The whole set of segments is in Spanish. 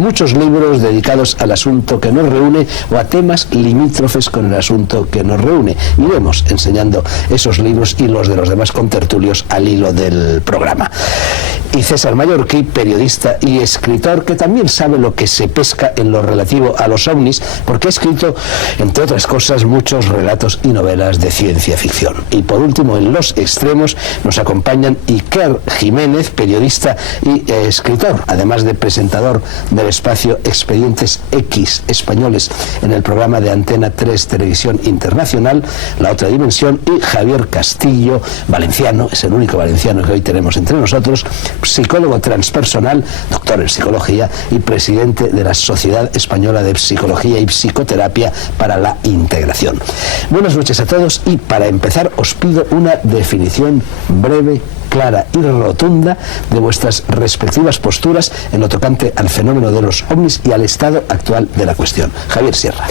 muchos libros dedicados al asunto que nos reúne o a temas limítrofes con el asunto que nos reúne. Iremos enseñando esos libros y los de los demás contertulios al hilo del programa. Y César Mallorquí, periodista y escritor, que también sabe lo que se pesca en lo relativo a los ovnis, porque ha escrito, entre otras cosas, muchos relatos y novelas de ciencia ficción. Y por último, en los extremos, nos acompañan Iker Jiménez, periodista y escritor, además de presentador del espacio Expedientes X españoles en el programa de Antena 3 Televisión Internacional, La Otra Dimensión, y Javier Castillo, valenciano, es el único valenciano que hoy tenemos entre nosotros, psicólogo transpersonal, doctor en psicología y presidente de la Sociedad Española de Psicología y Psicoterapia para la Integración. Buenas noches a todos, y para empezar os pido una definición breve, clara y rotunda de vuestras respectivas posturas en lo tocante al fenómeno de los ovnis y al estado actual de la cuestión. Javier Sierra.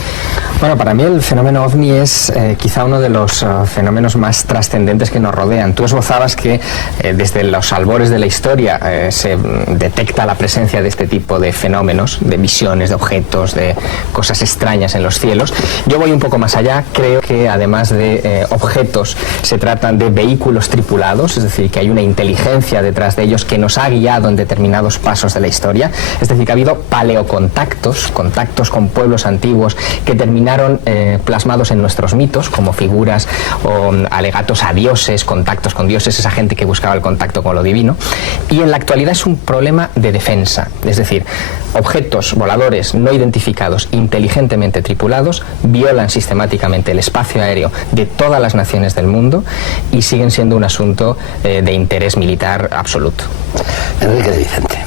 Bueno, para mí el fenómeno ovni es quizá uno de los fenómenos más trascendentes que nos rodean. Tú esbozabas que desde los albores de la historia se detecta la presencia de este tipo de fenómenos, de visiones, de objetos, de cosas extrañas en los cielos. Yo voy un poco más allá. Creo que además de objetos se tratan de vehículos tripulados, es decir, que hay una inteligencia detrás de ellos que nos ha guiado en determinados pasos de la historia. Es decir, que ha habido paleocontactos, contactos con pueblos antiguos que terminaron plasmados en nuestros mitos como figuras o alegatos a dioses, contactos con dioses, esa gente que buscaba el contacto con lo divino. Y en la actualidad es un problema de defensa, es decir, objetos voladores no identificados, inteligentemente tripulados, violan sistemáticamente el espacio aéreo de todas las naciones del mundo y siguen siendo un asunto de interés militar absoluto. Enrique de Vicente.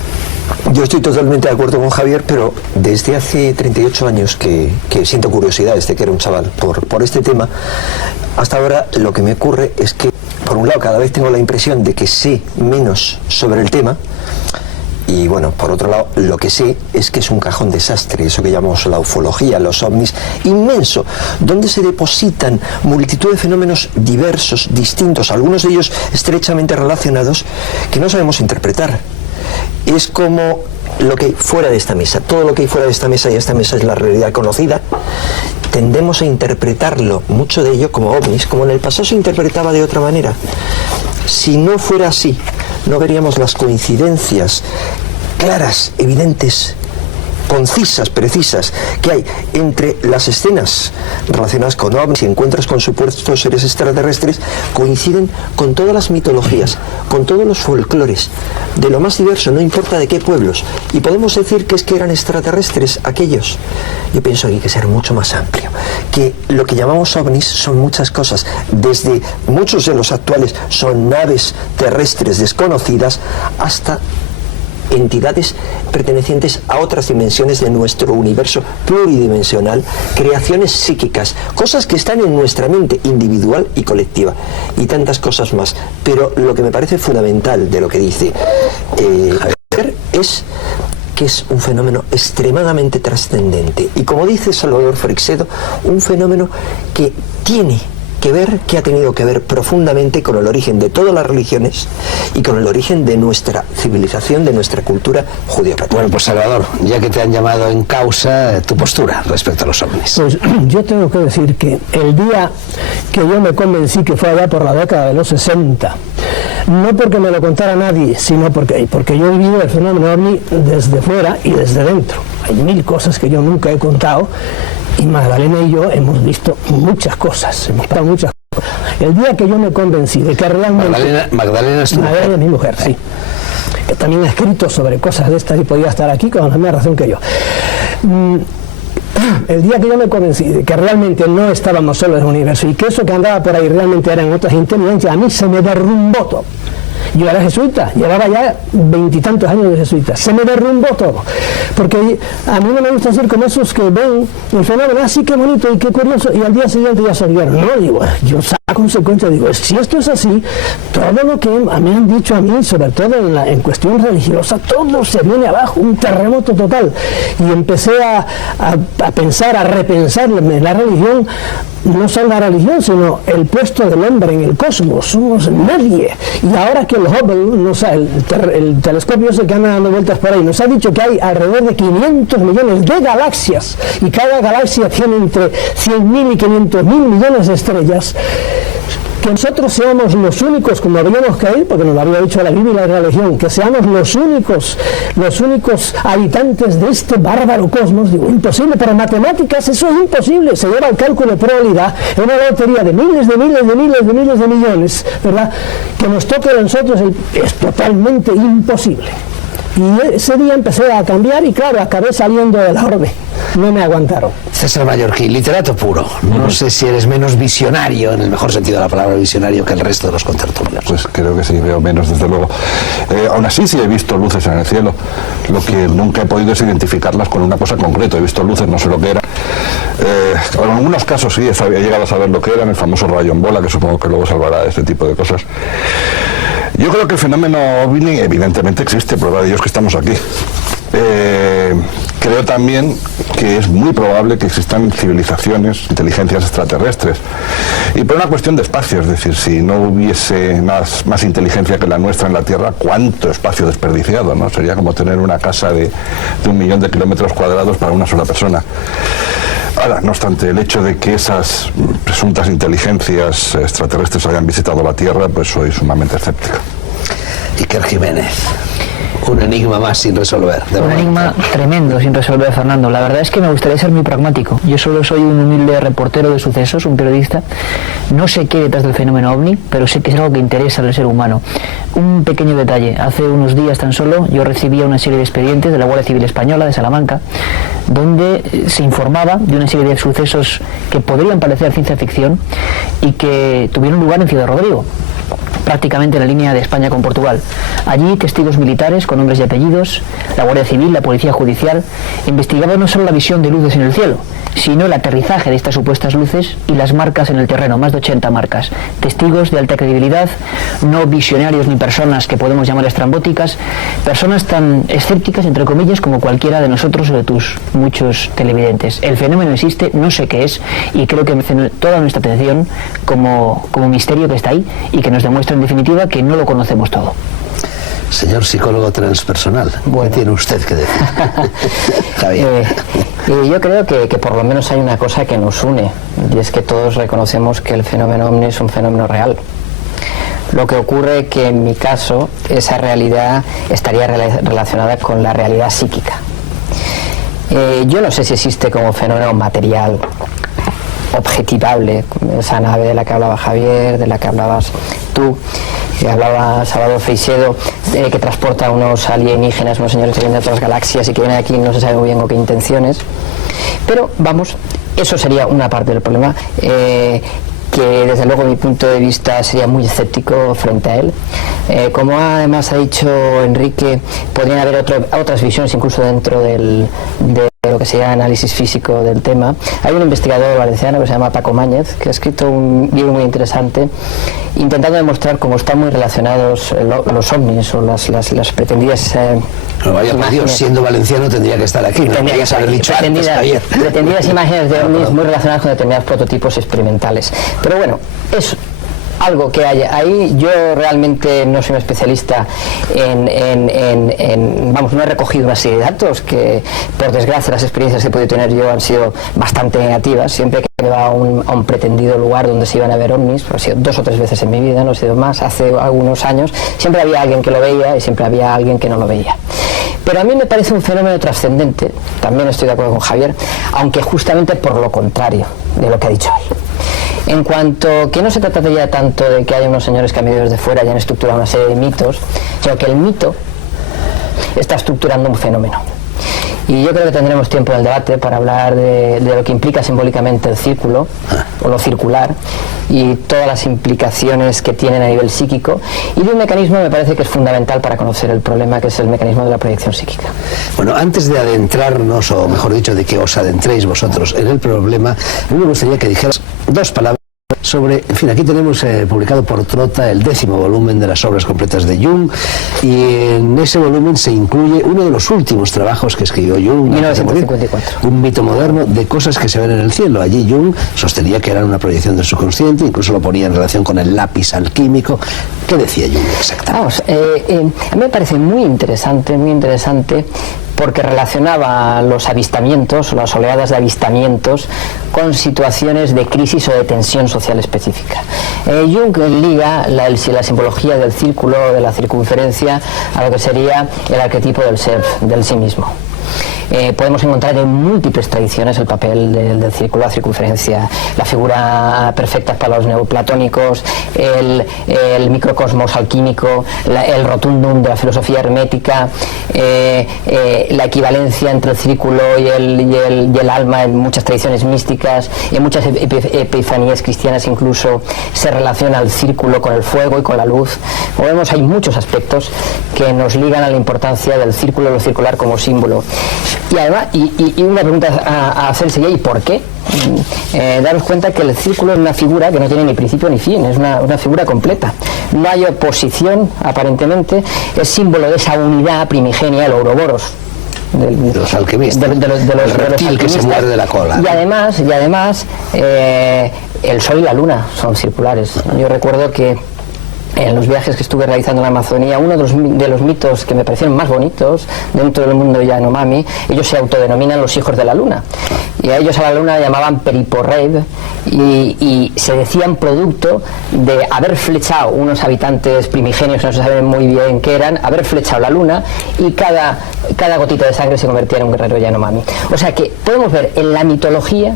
Yo estoy totalmente de acuerdo con Javier, pero desde hace 38 años que siento curiosidad desde que era un chaval por este tema. Hasta ahora lo que me ocurre es que, por un lado, cada vez tengo la impresión de que sé menos sobre el tema. Y bueno, por otro lado, lo que sé es que es un cajón desastre, eso que llamamos la ufología, los ovnis, inmenso, donde se depositan multitud de fenómenos diversos, distintos, algunos de ellos estrechamente relacionados, que no sabemos interpretar. Es como lo que hay fuera de esta mesa, todo lo que hay fuera de esta mesa, y esta mesa es la realidad conocida, tendemos a interpretarlo, mucho de ello, como ovnis, como en el pasado se interpretaba de otra manera. Si no fuera así, no veríamos las coincidencias claras, evidentes, concisas, precisas, que hay entre las escenas relacionadas con ovnis y encuentros con supuestos seres extraterrestres. Coinciden con todas las mitologías, con todos los folclores, de lo más diverso, no importa de qué pueblos. Y podemos decir que es que eran extraterrestres aquellos. Yo pienso que hay que ser mucho más amplio, que lo que llamamos ovnis son muchas cosas, desde muchos de los actuales son naves terrestres desconocidas hasta entidades pertenecientes a otras dimensiones de nuestro universo pluridimensional, creaciones psíquicas, cosas que están en nuestra mente individual y colectiva, y tantas cosas más. Pero lo que me parece fundamental de lo que dice Javier es que es un fenómeno extremadamente trascendente, y como dice Salvador Freixedo, un fenómeno que que ha tenido que ver profundamente con el origen de todas las religiones y con el origen de nuestra civilización, de nuestra cultura judío-católica. Bueno, pues Salvador, ya que te han llamado en causa, tu postura respecto a los ovnis. Pues yo tengo que decir que el día que yo me convencí, que fue allá por la década de los 60, no porque me lo contara nadie, sino porque yo he vivido el fenómeno ovni desde fuera y desde dentro. Hay mil cosas que yo nunca he contado, y Magdalena y yo hemos visto muchas cosas, El día que yo me convencí de que realmente... Magdalena es mi mujer, sí. Que también ha escrito sobre cosas de estas y podía estar aquí con la misma razón que yo. El día que yo me convencí de que realmente no estábamos solos en el universo y que eso que andaba por ahí realmente eran otras inteligencias, a mí se me derrumbó todo. Yo era jesuita, llevaba ya 20 y tantos años de jesuita, se me derrumbó todo, porque a mí no me gusta ser como esos que ven el fenómeno, así que bonito y qué curioso, y al día siguiente ya se olvidaron. No, digo, yo saco consecuencia, digo, si esto es así, todo lo que me han dicho a mí, sobre todo en cuestión religiosa, todo se viene abajo, un terremoto total, y empecé a pensar, a repensar la religión. No solo la religión, sino el puesto del hombre en el cosmos. Somos nadie. Y ahora que el Hubble, el telescopio ese que anda dando vueltas por ahí, nos ha dicho que hay alrededor de 500 millones de galaxias y cada galaxia tiene entre 100.000 y 500.000 millones de estrellas. Que nosotros seamos los únicos, como habríamos caído, porque nos lo había dicho la Biblia y la religión, que seamos los únicos habitantes de este bárbaro cosmos, digo, imposible, pero en matemáticas eso es imposible, se lleva el cálculo de probabilidad en una lotería de miles de millones, ¿verdad? Que nos toque a nosotros es totalmente imposible. Y ese día empecé a cambiar y claro, acabé saliendo de la orden. No me aguantaron. César Mallorquí, literato puro. No sé si eres menos visionario, en el mejor sentido de la palabra visionario, que el resto de los contertulios. Pues creo que sí, veo menos, desde luego. Aún así sí he visto luces en el cielo. Lo que nunca he podido es identificarlas con una cosa concreta. He visto luces, no sé lo que eran. En algunos casos sí, he llegado a saber lo que eran, el famoso rayo en bola, que supongo que luego salvará este tipo de cosas. Yo creo que el fenómeno OVNI evidentemente existe, prueba de ello es que estamos aquí. Creo también que es muy probable que existan civilizaciones, inteligencias extraterrestres. Y por una cuestión de espacio, es decir, si no hubiese más inteligencia que la nuestra en la Tierra, ¿cuánto espacio desperdiciado, ¿no? Sería como tener una casa de 1 millón de kilómetros cuadrados para una sola persona. Ahora, no obstante, el hecho de que esas presuntas inteligencias extraterrestres hayan visitado la Tierra, pues soy sumamente escéptico. Iker Jiménez, un enigma más sin resolver. Un enigma tremendo sin resolver, Fernando. La verdad es que me gustaría ser muy pragmático. Yo solo soy un humilde reportero de sucesos, un periodista. No sé qué detrás del fenómeno OVNI, pero sé que es algo que interesa al ser humano. Un pequeño detalle. Hace unos días tan solo yo recibía una serie de expedientes de la Guardia Civil Española de Salamanca, donde se informaba de una serie de sucesos que podrían parecer ciencia ficción y que tuvieron lugar en Ciudad Rodrigo, prácticamente en la línea de España con Portugal. Allí testigos militares con nombres y apellidos, la Guardia Civil, la Policía Judicial, investigaban no solo la visión de luces en el cielo, sino el aterrizaje de estas supuestas luces y las marcas en el terreno, más de 80 marcas. Testigos de alta credibilidad, no visionarios ni personas que podemos llamar estrambóticas, personas tan escépticas, entre comillas, como cualquiera de nosotros o de tus muchos televidentes. El fenómeno existe, no sé qué es, y creo que merece toda nuestra atención como misterio que está ahí y que nos demuestra en definitiva que no lo conocemos todo. Señor psicólogo transpersonal, ¿qué tiene usted que decir? Javier. Yo creo que por lo menos hay una cosa que nos une, y es que todos reconocemos que el fenómeno OVNI es un fenómeno real. Lo que ocurre es que en mi caso esa realidad estaría relacionada con la realidad psíquica. Yo no sé si existe como fenómeno material objetivable, esa nave de la que hablaba Javier, de la que hablabas tú, que hablaba Salvador Freixedo, que transporta a unos alienígenas, unos señores que vienen de otras galaxias y que vienen aquí, no se sabe muy bien con qué intenciones, pero vamos, eso sería una parte del problema, que desde luego mi punto de vista sería muy escéptico frente a él. Como además ha dicho Enrique, podrían haber otras visiones incluso dentro de lo que sería análisis físico del tema. Hay un investigador valenciano que se llama Paco Máñez, que ha escrito un libro muy interesante intentando demostrar cómo están muy relacionados los ovnis o las pretendidas vaya por Dios, siendo valenciano tendría que estar aquí, no tendría que haber dicho antes, Javier. Pretendidas imágenes de ovnis muy relacionadas con determinados prototipos experimentales. Pero bueno, es algo que hay ahí. Yo realmente no soy un especialista vamos, no he recogido una serie de datos que, por desgracia, las experiencias que he podido tener yo han sido bastante negativas. Siempre que me iba a un pretendido lugar donde se iban a ver ovnis, ha sido 2 o 3 veces en mi vida, no ha sido más, hace algunos años, siempre había alguien que lo veía y siempre había alguien que no lo veía. Pero a mí me parece un fenómeno trascendente, también estoy de acuerdo con Javier, aunque justamente por lo contrario de lo que ha dicho él. En cuanto que no se trataría tanto de que haya unos señores que han venido desde fuera y han estructurado una serie de mitos, sino que el mito está estructurando un fenómeno. Y yo creo que tendremos tiempo en el debate para hablar de lo que implica simbólicamente el círculo o lo circular y todas las implicaciones que tienen a nivel psíquico, y de un mecanismo me parece que es fundamental para conocer el problema, que es el mecanismo de la proyección psíquica. Bueno, antes de adentrarnos, o mejor dicho, de que os adentréis vosotros en el problema, a mí me gustaría que dijeras 2 palabras sobre, en fin, aquí tenemos publicado por Trota el 10º volumen de las obras completas de Jung, y en ese volumen se incluye uno de los últimos trabajos que escribió Jung, 1954. Un mito moderno de cosas que se ven en el cielo. Allí Jung sostenía que eran una proyección del subconsciente, incluso lo ponía en relación con el lápiz alquímico. ¿Qué decía Jung exactamente? Vamos, a mí me parece muy interesante, porque relacionaba los avistamientos, las oleadas de avistamientos, con situaciones de crisis o de tensión social específica. Jung liga la simbología del círculo, de la circunferencia, a lo que sería el arquetipo del ser, del sí mismo. Podemos encontrar en múltiples tradiciones el papel del círculo, la circunferencia, la figura perfecta para los neoplatónicos, el microcosmos alquímico, el rotundum de la filosofía hermética, la equivalencia entre el círculo y el alma en muchas tradiciones místicas, en muchas epifanías cristianas incluso se relaciona el círculo con el fuego y con la luz. Como vemos, hay muchos aspectos que nos ligan a la importancia del círculo, lo circular como símbolo. Y además, y una pregunta a hacer sería, ¿y por qué? Daros cuenta que el círculo es una figura que no tiene ni principio ni fin, es una figura completa. No hay oposición, aparentemente, es símbolo de esa unidad primigenia, el Ouroboros. De los alquimistas, de los reptil que se muerde la cola. Y además el sol y la luna son circulares. Yo recuerdo que en los viajes que estuve realizando en la Amazonía, uno de los mitos que me parecieron más bonitos dentro del mundo Yanomami, ellos se autodenominan los hijos de la luna, y a ellos a la luna llamaban Periporreid, y se decían producto de haber flechado unos habitantes primigenios que no se saben muy bien qué eran, haber flechado la luna, y cada gotita de sangre se convertía en un guerrero Yanomami. O sea que podemos ver en la mitología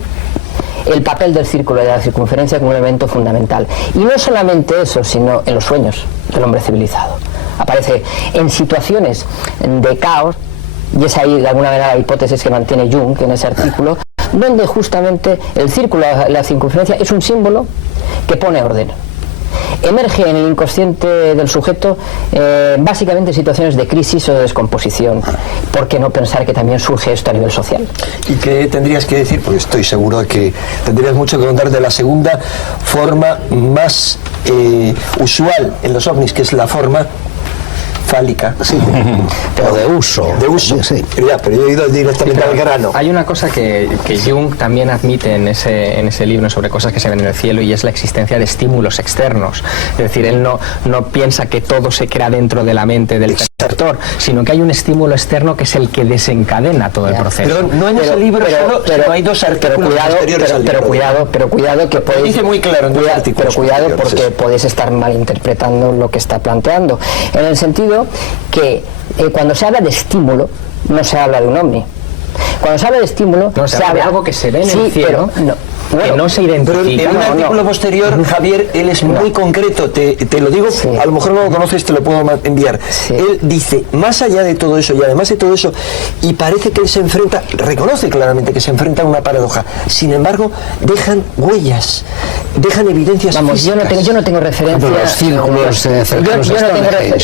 el papel del círculo y de la circunferencia como un elemento fundamental. Y no solamente eso, sino en los sueños del hombre civilizado. Aparece en situaciones de caos, y es ahí de alguna manera la hipótesis que mantiene Jung en ese artículo, donde justamente el círculo, la circunferencia, es un símbolo que pone orden. Emerge en el inconsciente del sujeto básicamente en situaciones de crisis o de descomposición. ¿Por qué no pensar que también surge esto a nivel social? ¿Y qué tendrías que decir? Porque estoy seguro de que tendrías mucho que contar de la segunda forma más usual en los ovnis, que es la forma fálica, sí, o de uso. Sí. Pero yo he ido directamente al grano. Hay una cosa que Jung también admite en ese libro sobre cosas que se ven en el cielo, y es la existencia de estímulos externos. Es decir, él no piensa que todo se crea dentro de la mente del perceptor, sino que hay un estímulo externo que es el que desencadena todo el proceso. Perdón, no en ese libro pero hay dos artículos posteriores al libro. Pero cuidado que podéis... Dice muy claro en dos artículos. Pero cuidado porque podéis estar malinterpretando lo que está planteando. En el sentido que cuando se habla de estímulo, no se habla de un ovni. Cuando se habla de estímulo, se habla de algo que se ve en el cielo. Bueno, que no se identifica. Pero en un artículo posterior, Javier, él es muy concreto, te lo digo, a lo mejor no lo conoces, te lo puedo enviar. Él dice, más allá de todo eso, y además de todo eso, y parece que él se enfrenta, reconoce claramente que se enfrenta a una paradoja, sin embargo, dejan huellas, dejan evidencias físicas. Yo no tengo referencia. Los círculos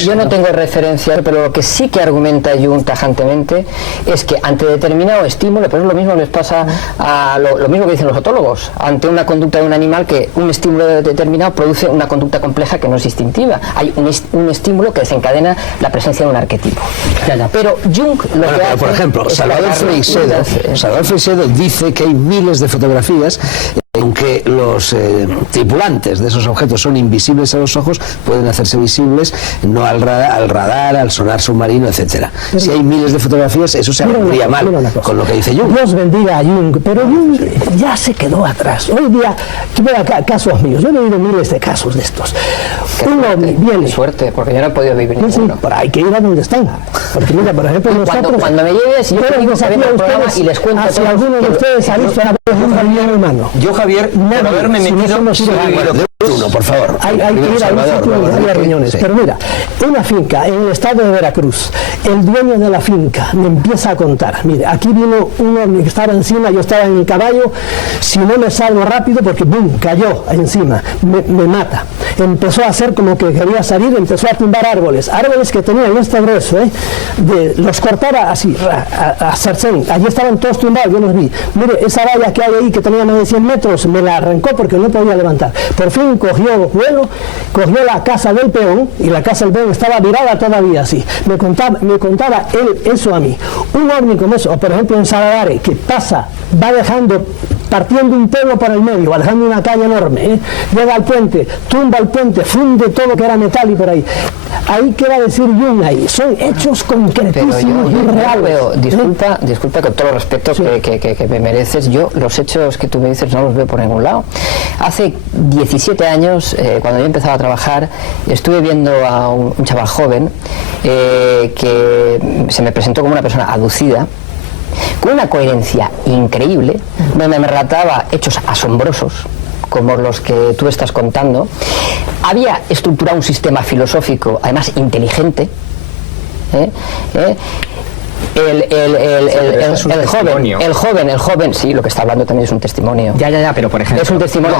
yo no tengo referencia, pero lo que sí que argumenta Jung tajantemente es que ante determinado estímulo, pero es lo mismo que les pasa a lo mismo que dicen los otólogos, ante una conducta de un animal, que un estímulo determinado produce una conducta compleja que no es instintiva. Hay un estímulo que desencadena la presencia de un arquetipo. Pero Jung lo que hace, por ejemplo, Salvador Freixedo dice que hay miles de fotografías. Aunque los tripulantes de esos objetos son invisibles a los ojos, pueden hacerse visibles no al radar, al sonar submarino, etcétera. Si hay miles de fotografías, eso se vendría mal con lo que dice Jung. Dios bendiga a Jung, pero Jung ya se quedó atrás. Hoy día, yo veo acá casos míos, yo he leído miles de casos de estos. Qué suerte, porque yo no he podido vivir ninguno. Pero hay que ir a donde están. Porque mira, por ejemplo, cuando me lleves, yo tengo que ver el programa y les cuento si alguno de ustedes ha visto una vez un hermano. Yo, Javier, por haberme metido uno, por favor. Hay que ir a un sitio donde haya riñones. Sí. Pero mira, una finca en el estado de Veracruz, el dueño de la finca me empieza a contar, mire, aquí vino un ovni que estaba encima, yo estaba en el caballo, si no me salgo rápido, porque boom, cayó encima, me mata. Empezó a hacer como que quería salir, empezó a tumbar árboles que tenían este grueso, los cortaba así, a sarcén, allí estaban todos tumbados, yo los vi. Mire, esa valla que hay ahí, que tenía más de 100 metros, me la arrancó porque no podía levantar. Por fin cogió vuelo, cogió la casa del peón, y la casa del peón estaba virada todavía así. Me contaba él eso a mí. Un ovni como eso, o por ejemplo en Saladares, que pasa, va dejando, partiendo un pueblo por el medio, va dejando una calle enorme, llega al puente, tumba el puente, funde todo lo que era metal y por ahí. Ahí qué va a decir Jung ahí, son hechos concretísimos y reales. Veo, disculpa con todo el respeto que me mereces, yo los hechos que tú me dices no los veo por ningún lado. Hace 17 años, cuando yo empezaba a trabajar, estuve viendo a un chaval joven que se me presentó como una persona aducida, con una coherencia increíble, donde me relataba hechos asombrosos como los que tú estás contando. Había estructurado un sistema filosófico, además inteligente. El joven, sí, lo que está hablando también es un testimonio. Ya, pero por ejemplo... Es un testimonio.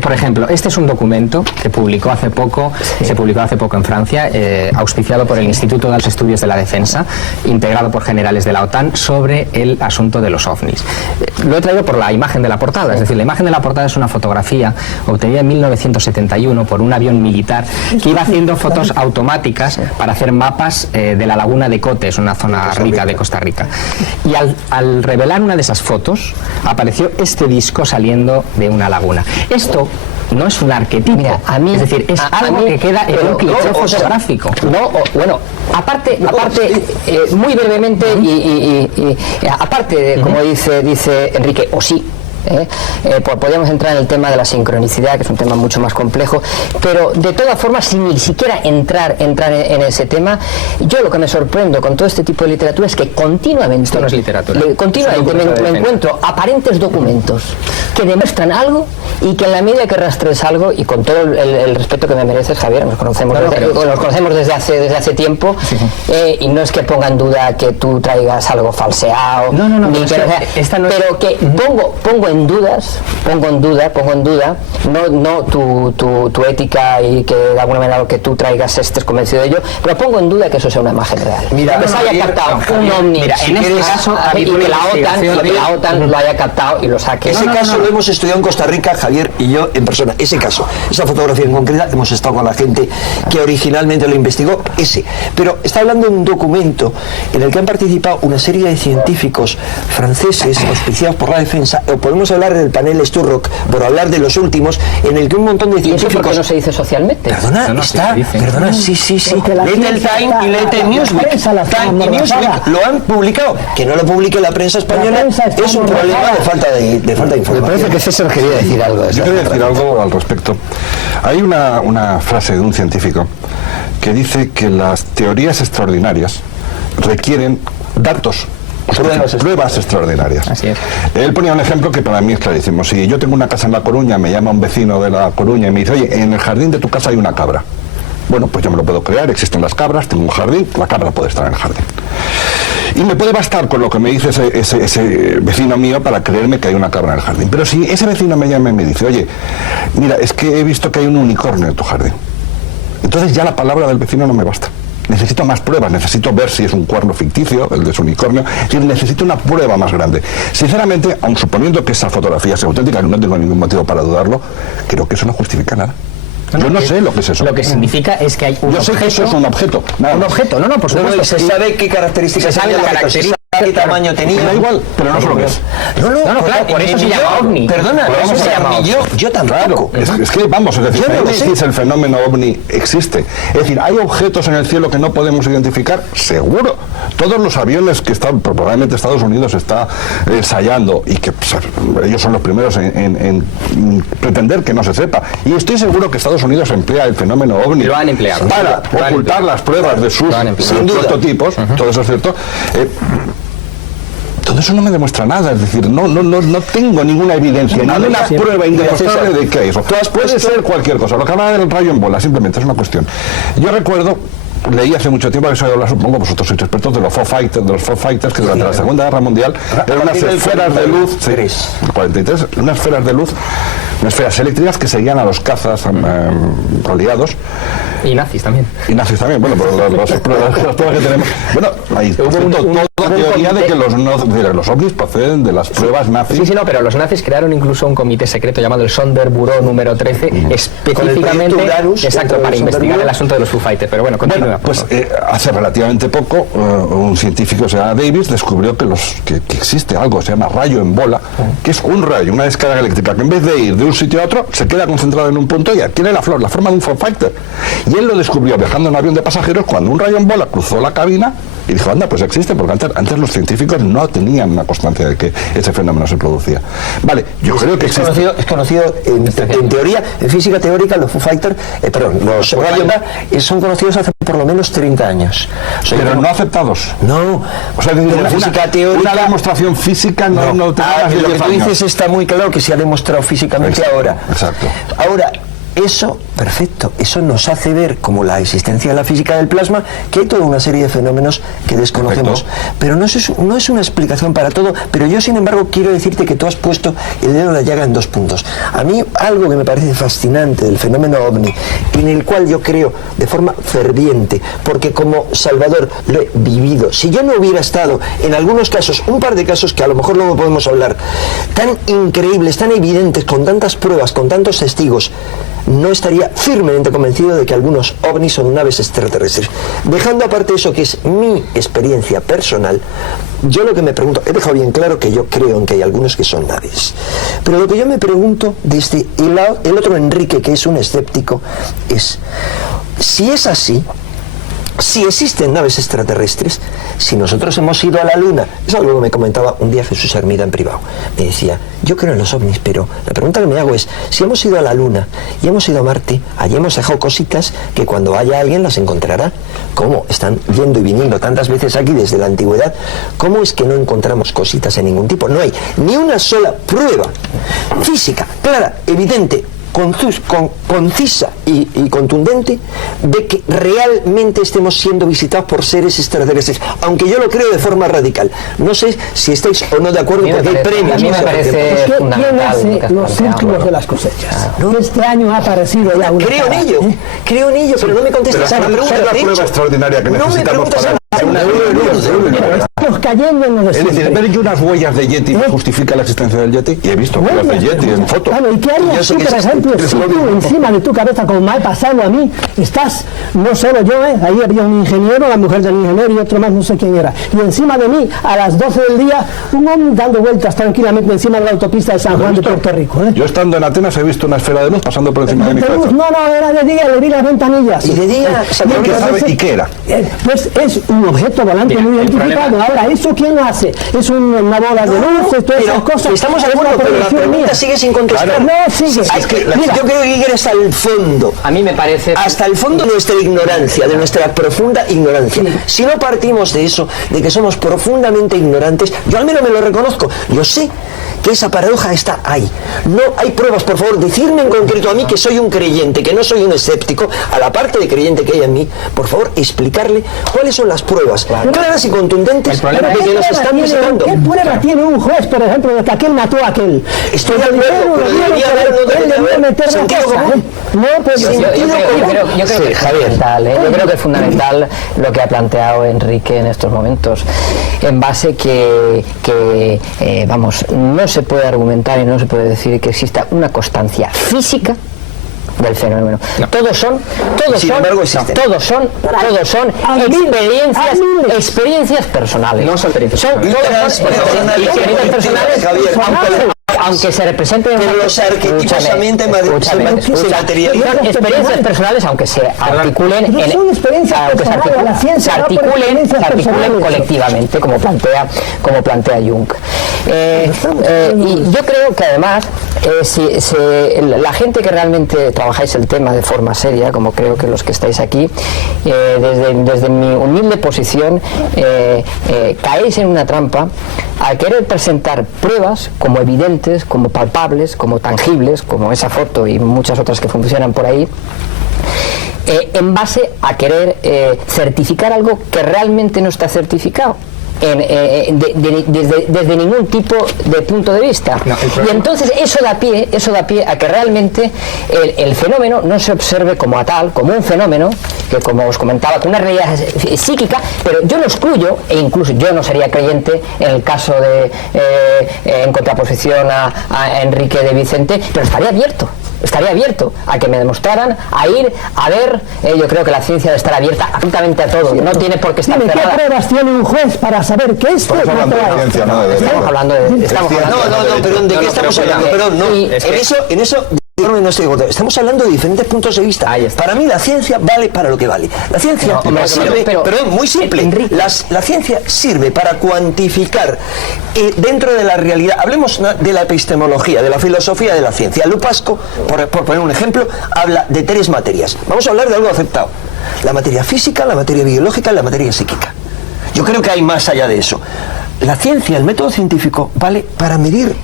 Por ejemplo, este es un documento que publicó hace poco, se publicó hace poco en Francia, auspiciado por el Instituto de los Estudios de la Defensa, integrado por generales de la OTAN, sobre el asunto de los ovnis. Lo he traído por la imagen de la portada, es decir, la imagen de la portada es una fotografía obtenida en 1971 por un avión militar que iba haciendo fotos automáticas para hacer mapas de la laguna de Cote, es una zona rica de Costa Rica. Y al revelar una de esas fotos, apareció este disco saliendo de una laguna. Esto no es un arquetipo. Mira, a mí, es decir, es algo que queda en un cliché fotográfico. Aparte, muy brevemente, aparte, como dice Enrique, o sí, podríamos entrar en el tema de la sincronicidad, que es un tema mucho más complejo, pero de todas formas, sin ni siquiera entrar en ese tema, yo lo que me sorprendo con todo este tipo de literatura es que continuamente, esto no es literatura, me encuentro aparentes documentos que demuestran algo, y que en la medida que rastres algo, y con todo el respeto que me mereces, Javier, nos conocemos desde hace tiempo, y no es que ponga en duda que tú traigas algo falseado, pero que pongo en duda no tu ética, y que de alguna manera lo que tú traigas estés convencido de ello, pero pongo en duda que eso sea una imagen real. Mira, que se haya captado un ovni, en este caso, y que la OTAN lo haya captado y lo saque. Ese caso lo hemos estudiado en Costa Rica, Javier y yo en persona. Ese caso, esa fotografía en concreta, hemos estado con la gente que originalmente lo investigó, pero está hablando de un documento en el que han participado una serie de científicos franceses auspiciados por la defensa, o podemos hablar del panel Sturrock, por hablar de los últimos, en el que un montón de científicos... ¿Y eso por qué no se dice socialmente? Sí. Léete el Time y léete el Newsweek. Time y Newsweek lo han publicado. Que no lo publique la prensa española es un problema de falta de información. Me parece que César quería decir algo. Yo quería decir algo al respecto. Hay una frase de un científico que dice que las teorías extraordinarias requieren datos, pruebas extraordinarias. Así es. Él ponía un ejemplo que para mí es clarísimo. Si yo tengo una casa en La Coruña, me llama un vecino de La Coruña y me dice: oye, en el jardín de tu casa hay una cabra. Bueno, pues yo me lo puedo crear, existen las cabras, tengo un jardín, la cabra puede estar en el jardín. Y me puede bastar con lo que me dice ese vecino mío para creerme que hay una cabra en el jardín. Pero si ese vecino me llama y me dice: oye, mira, es que he visto que hay un unicornio en tu jardín, entonces ya la palabra del vecino no me basta. Necesito más pruebas, necesito ver si es un cuerno ficticio, el de su unicornio, es decir, necesito una prueba más grande. Sinceramente, aun suponiendo que esa fotografía sea auténtica, no tengo ningún motivo para dudarlo, creo que eso no justifica nada. Yo no sé lo que es eso. Lo que significa es que hay un objeto. Yo sé que eso es un objeto. Un objeto, por supuesto. Se sabe qué características tenía, qué tamaño tenía. Da igual, pero no sé lo que es. No, claro, por eso se llama ovni. Perdona, eso se llama ovni. Yo tampoco. Claro, es que vamos, es decir, el fenómeno ovni existe. Es decir, ¿hay objetos en el cielo que no podemos identificar? Seguro. Todos los aviones que están, probablemente Estados Unidos está ensayando, y que pues, ellos son los primeros en pretender que no se sepa. Y estoy seguro que Estados Unidos emplea el fenómeno ovni para ocultar las pruebas de sus prototipos. Todo eso es cierto. eso no me demuestra nada, es decir, no tengo ninguna evidencia, ninguna prueba indemostrable de que eso. Puede ser cualquier cosa, lo que habla del rayo en bola, simplemente es una cuestión. Yo recuerdo, leí hace mucho tiempo, que se habla, supongo vosotros sois expertos de los Foo Fighters, que durante la Segunda Guerra Mundial eran unas esferas de luz, 43, unas esferas de luz, unas esferas eléctricas que seguían a los cazas aliados. Y nazis también. Y nazis también, bueno, por las pruebas que tenemos. Bueno, hay toda teoría de que los ovnis proceden de las pruebas nazis. Sí, no, pero los nazis crearon incluso un comité secreto llamado el Sonderbüro número 13, específicamente para investigar el asunto de los Foo Fighters. Pero bueno, continúa. Pues hace relativamente poco un científico, se llama Davis, descubrió que existe algo que se llama rayo en bola, que es un rayo, una descarga eléctrica que en vez de ir de un sitio a otro se queda concentrado en un punto y adquiere la forma de un Foo Fighter. Y él lo descubrió viajando en un avión de pasajeros cuando un rayo en bola cruzó la cabina y dijo, anda, pues existe, porque antes los científicos no tenían una constancia de que ese fenómeno se producía. Vale, yo creo que existe. Es conocido en teoría, en física teórica, los Foo Fighters, los rayos son conocidos hace por lo menos 30 años. O sea, pero no aceptados. No. O sea, la física teórica, una demostración física no lo que tú dices está muy claro que se ha demostrado físicamente ahora. Exacto. Ahora, eso, perfecto, eso nos hace ver, como la existencia de la física del plasma, que hay toda una serie de fenómenos que desconocemos. Perfecto. Pero no es una explicación para todo, pero yo, sin embargo, quiero decirte que tú has puesto el dedo en la llaga en 2 puntos. A mí, algo que me parece fascinante del fenómeno ovni, en el cual yo creo de forma ferviente, porque como Salvador lo he vivido, si yo no hubiera estado en algunos casos, un par de casos que a lo mejor luego podemos hablar, tan increíbles, tan evidentes, con tantas pruebas, con tantos testigos, no estaría firmemente convencido de que algunos ovnis son naves extraterrestres. Dejando aparte eso, que es mi experiencia personal, yo lo que me pregunto, he dejado bien claro que yo creo en que hay algunos que son naves, pero lo que yo me pregunto desde el otro Enrique, que es un escéptico, es si es así, si existen naves extraterrestres, si nosotros hemos ido a la Luna. Es algo que me comentaba un día Jesús Hermida en privado. Me decía, yo creo en los ovnis, pero la pregunta que me hago es, si hemos ido a la Luna y hemos ido a Marte, allí hemos dejado cositas que cuando haya alguien las encontrará. ¿Cómo? Están yendo y viniendo tantas veces aquí desde la antigüedad. ¿Cómo es que no encontramos cositas de ningún tipo? No hay ni una sola prueba física, clara, evidente, concisa y contundente de que realmente estemos siendo visitados por seres extraterrestres, aunque yo lo creo de forma radical. No sé si estáis o no de acuerdo, porque hay premios. A mí me parece ¿Quién hace los círculos de las cosechas? ¿No? Este año ha aparecido ya una... Creo en ello, pero no me contestas a la pregunta. Es la prueba extraordinaria que necesitamos para... Estamos cayendo en los es decir, ver yo unas huellas de Yeti justifica la existencia del Yeti, y he visto huellas de Yeti en fotos. Claro, ¿y qué harías tú, por ejemplo, si tú encima de tu cabeza, como me ha pasado a mí, estás, no solo yo, ahí había un ingeniero, la mujer del ingeniero y otro más, no sé quién era, y encima de mí, a las 12 del día, un hombre dando vueltas tranquilamente encima de la autopista de San Juan de Puerto Rico. Yo estando en Atenas he visto una esfera de luz pasando por encima de mi cabeza. No, era de día, le vi las ventanillas. ¿Y de día? ¿Y qué era? Pues es un objeto volante muy identificado. Ahora, ¿eso quién hace? Es una bola de luz, todas esas cosas. Estamos de acuerdo, pero la pregunta sigue sin contestar. Claro. No, sigue. Yo creo que hay que ir hasta el fondo. A mí me parece... Hasta el fondo de nuestra ignorancia, de nuestra profunda ignorancia. Si no partimos de eso, de que somos profundamente ignorantes, yo al menos me lo reconozco. Yo sé que esa paradoja está ahí. No hay pruebas, por favor, decirme en concreto a mí que soy un creyente, que no soy un escéptico, a la parte de creyente que hay en mí, por favor, explicarle cuáles son las pruebas claras y contundentes que nos están visitando. ¿Qué prueba tiene un juez, por ejemplo, de que aquel mató a aquel? Estoy de acuerdo, pero debería haber sentido común. Yo creo que es fundamental, yo creo que es fundamental lo que ha planteado Enrique en estos momentos, en base que vamos, no se puede argumentar y no se puede decir que exista una constancia física del fenómeno. No. Todos son experiencias personales. No son experiencias personales. Aunque se representen los arquetipos se materializan. Son experiencias personales, aunque se articulen colectivamente, como plantea Jung. Y yo creo que además la gente que realmente trabajáis el tema de forma seria, como creo que los que estáis aquí, desde mi humilde posición, caéis en una trampa al querer presentar pruebas como evidentes, como palpables, como tangibles, como esa foto y muchas otras que funcionan por ahí, en base a querer certificar algo que realmente no está certificado. Desde ningún tipo de punto de vista. Y entonces eso da pie a que realmente el fenómeno no se observe como a tal, como un fenómeno que, como os comentaba, con una realidad psíquica, pero yo lo excluyo, e incluso yo no sería creyente en el caso de en contraposición a Enrique de Vicente, pero estaría abierto a que me demostraran, a ir a ver. Yo creo que la ciencia debe estar abierta absolutamente a todo, no tiene por qué estar cerrada. ¿Qué pruebas tiene un juez para saber que esto es natural? Estamos hablando de... Perdón, ¿de qué estamos hablando? Perdón, no, en eso no estoy de acuerdo. Estamos hablando de diferentes puntos de vista. Para mí la ciencia vale para lo que vale. La ciencia sirve, perdón, muy simple. La ciencia sirve para cuantificar dentro de la realidad. Hablemos de la epistemología, de la filosofía de la ciencia. Lupasco, por poner un ejemplo, habla de 3 materias. Vamos a hablar de algo aceptado: la materia física, la materia biológica y la materia psíquica. Yo creo que hay más allá de eso. La ciencia, el método científico, vale para medir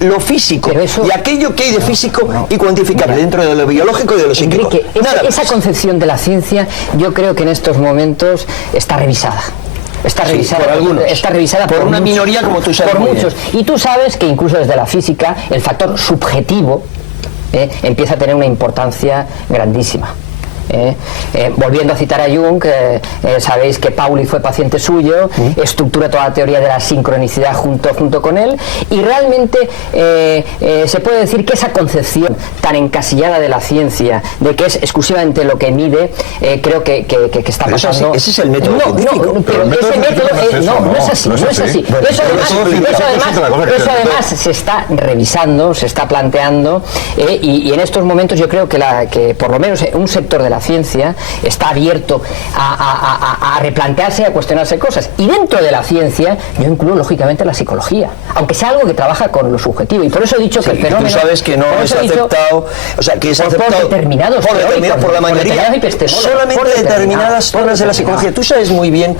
lo físico y aquello que hay de físico y cuantificable dentro de lo biológico y de lo psíquico. Enrique, esa concepción de la ciencia, yo creo que en estos momentos está revisada. Está revisada por una minoría, como tú sabes. Por muchos. Y tú sabes que incluso desde la física el factor subjetivo empieza a tener una importancia grandísima. Volviendo a citar a Jung, sabéis que Pauli fue paciente suyo, estructura toda la teoría de la sincronicidad junto con él, y realmente se puede decir que esa concepción tan encasillada de la ciencia, de que es exclusivamente lo que mide, creo que está pasando. Ese es el método científico. Pero ese método no es así. Eso además se está revisando, se está planteando, y en estos momentos yo creo que por lo menos un sector de la ciencia está abierto a replantearse, a cuestionarse cosas. Y dentro de la ciencia yo incluyo lógicamente la psicología, aunque sea algo que trabaja con lo subjetivo, y por eso he dicho que el fenómeno, tú sabes que no es aceptado, o sea, que es aceptado por determinados por la mayoría, solamente determinadas zonas de la psicología. Tú sabes muy bien,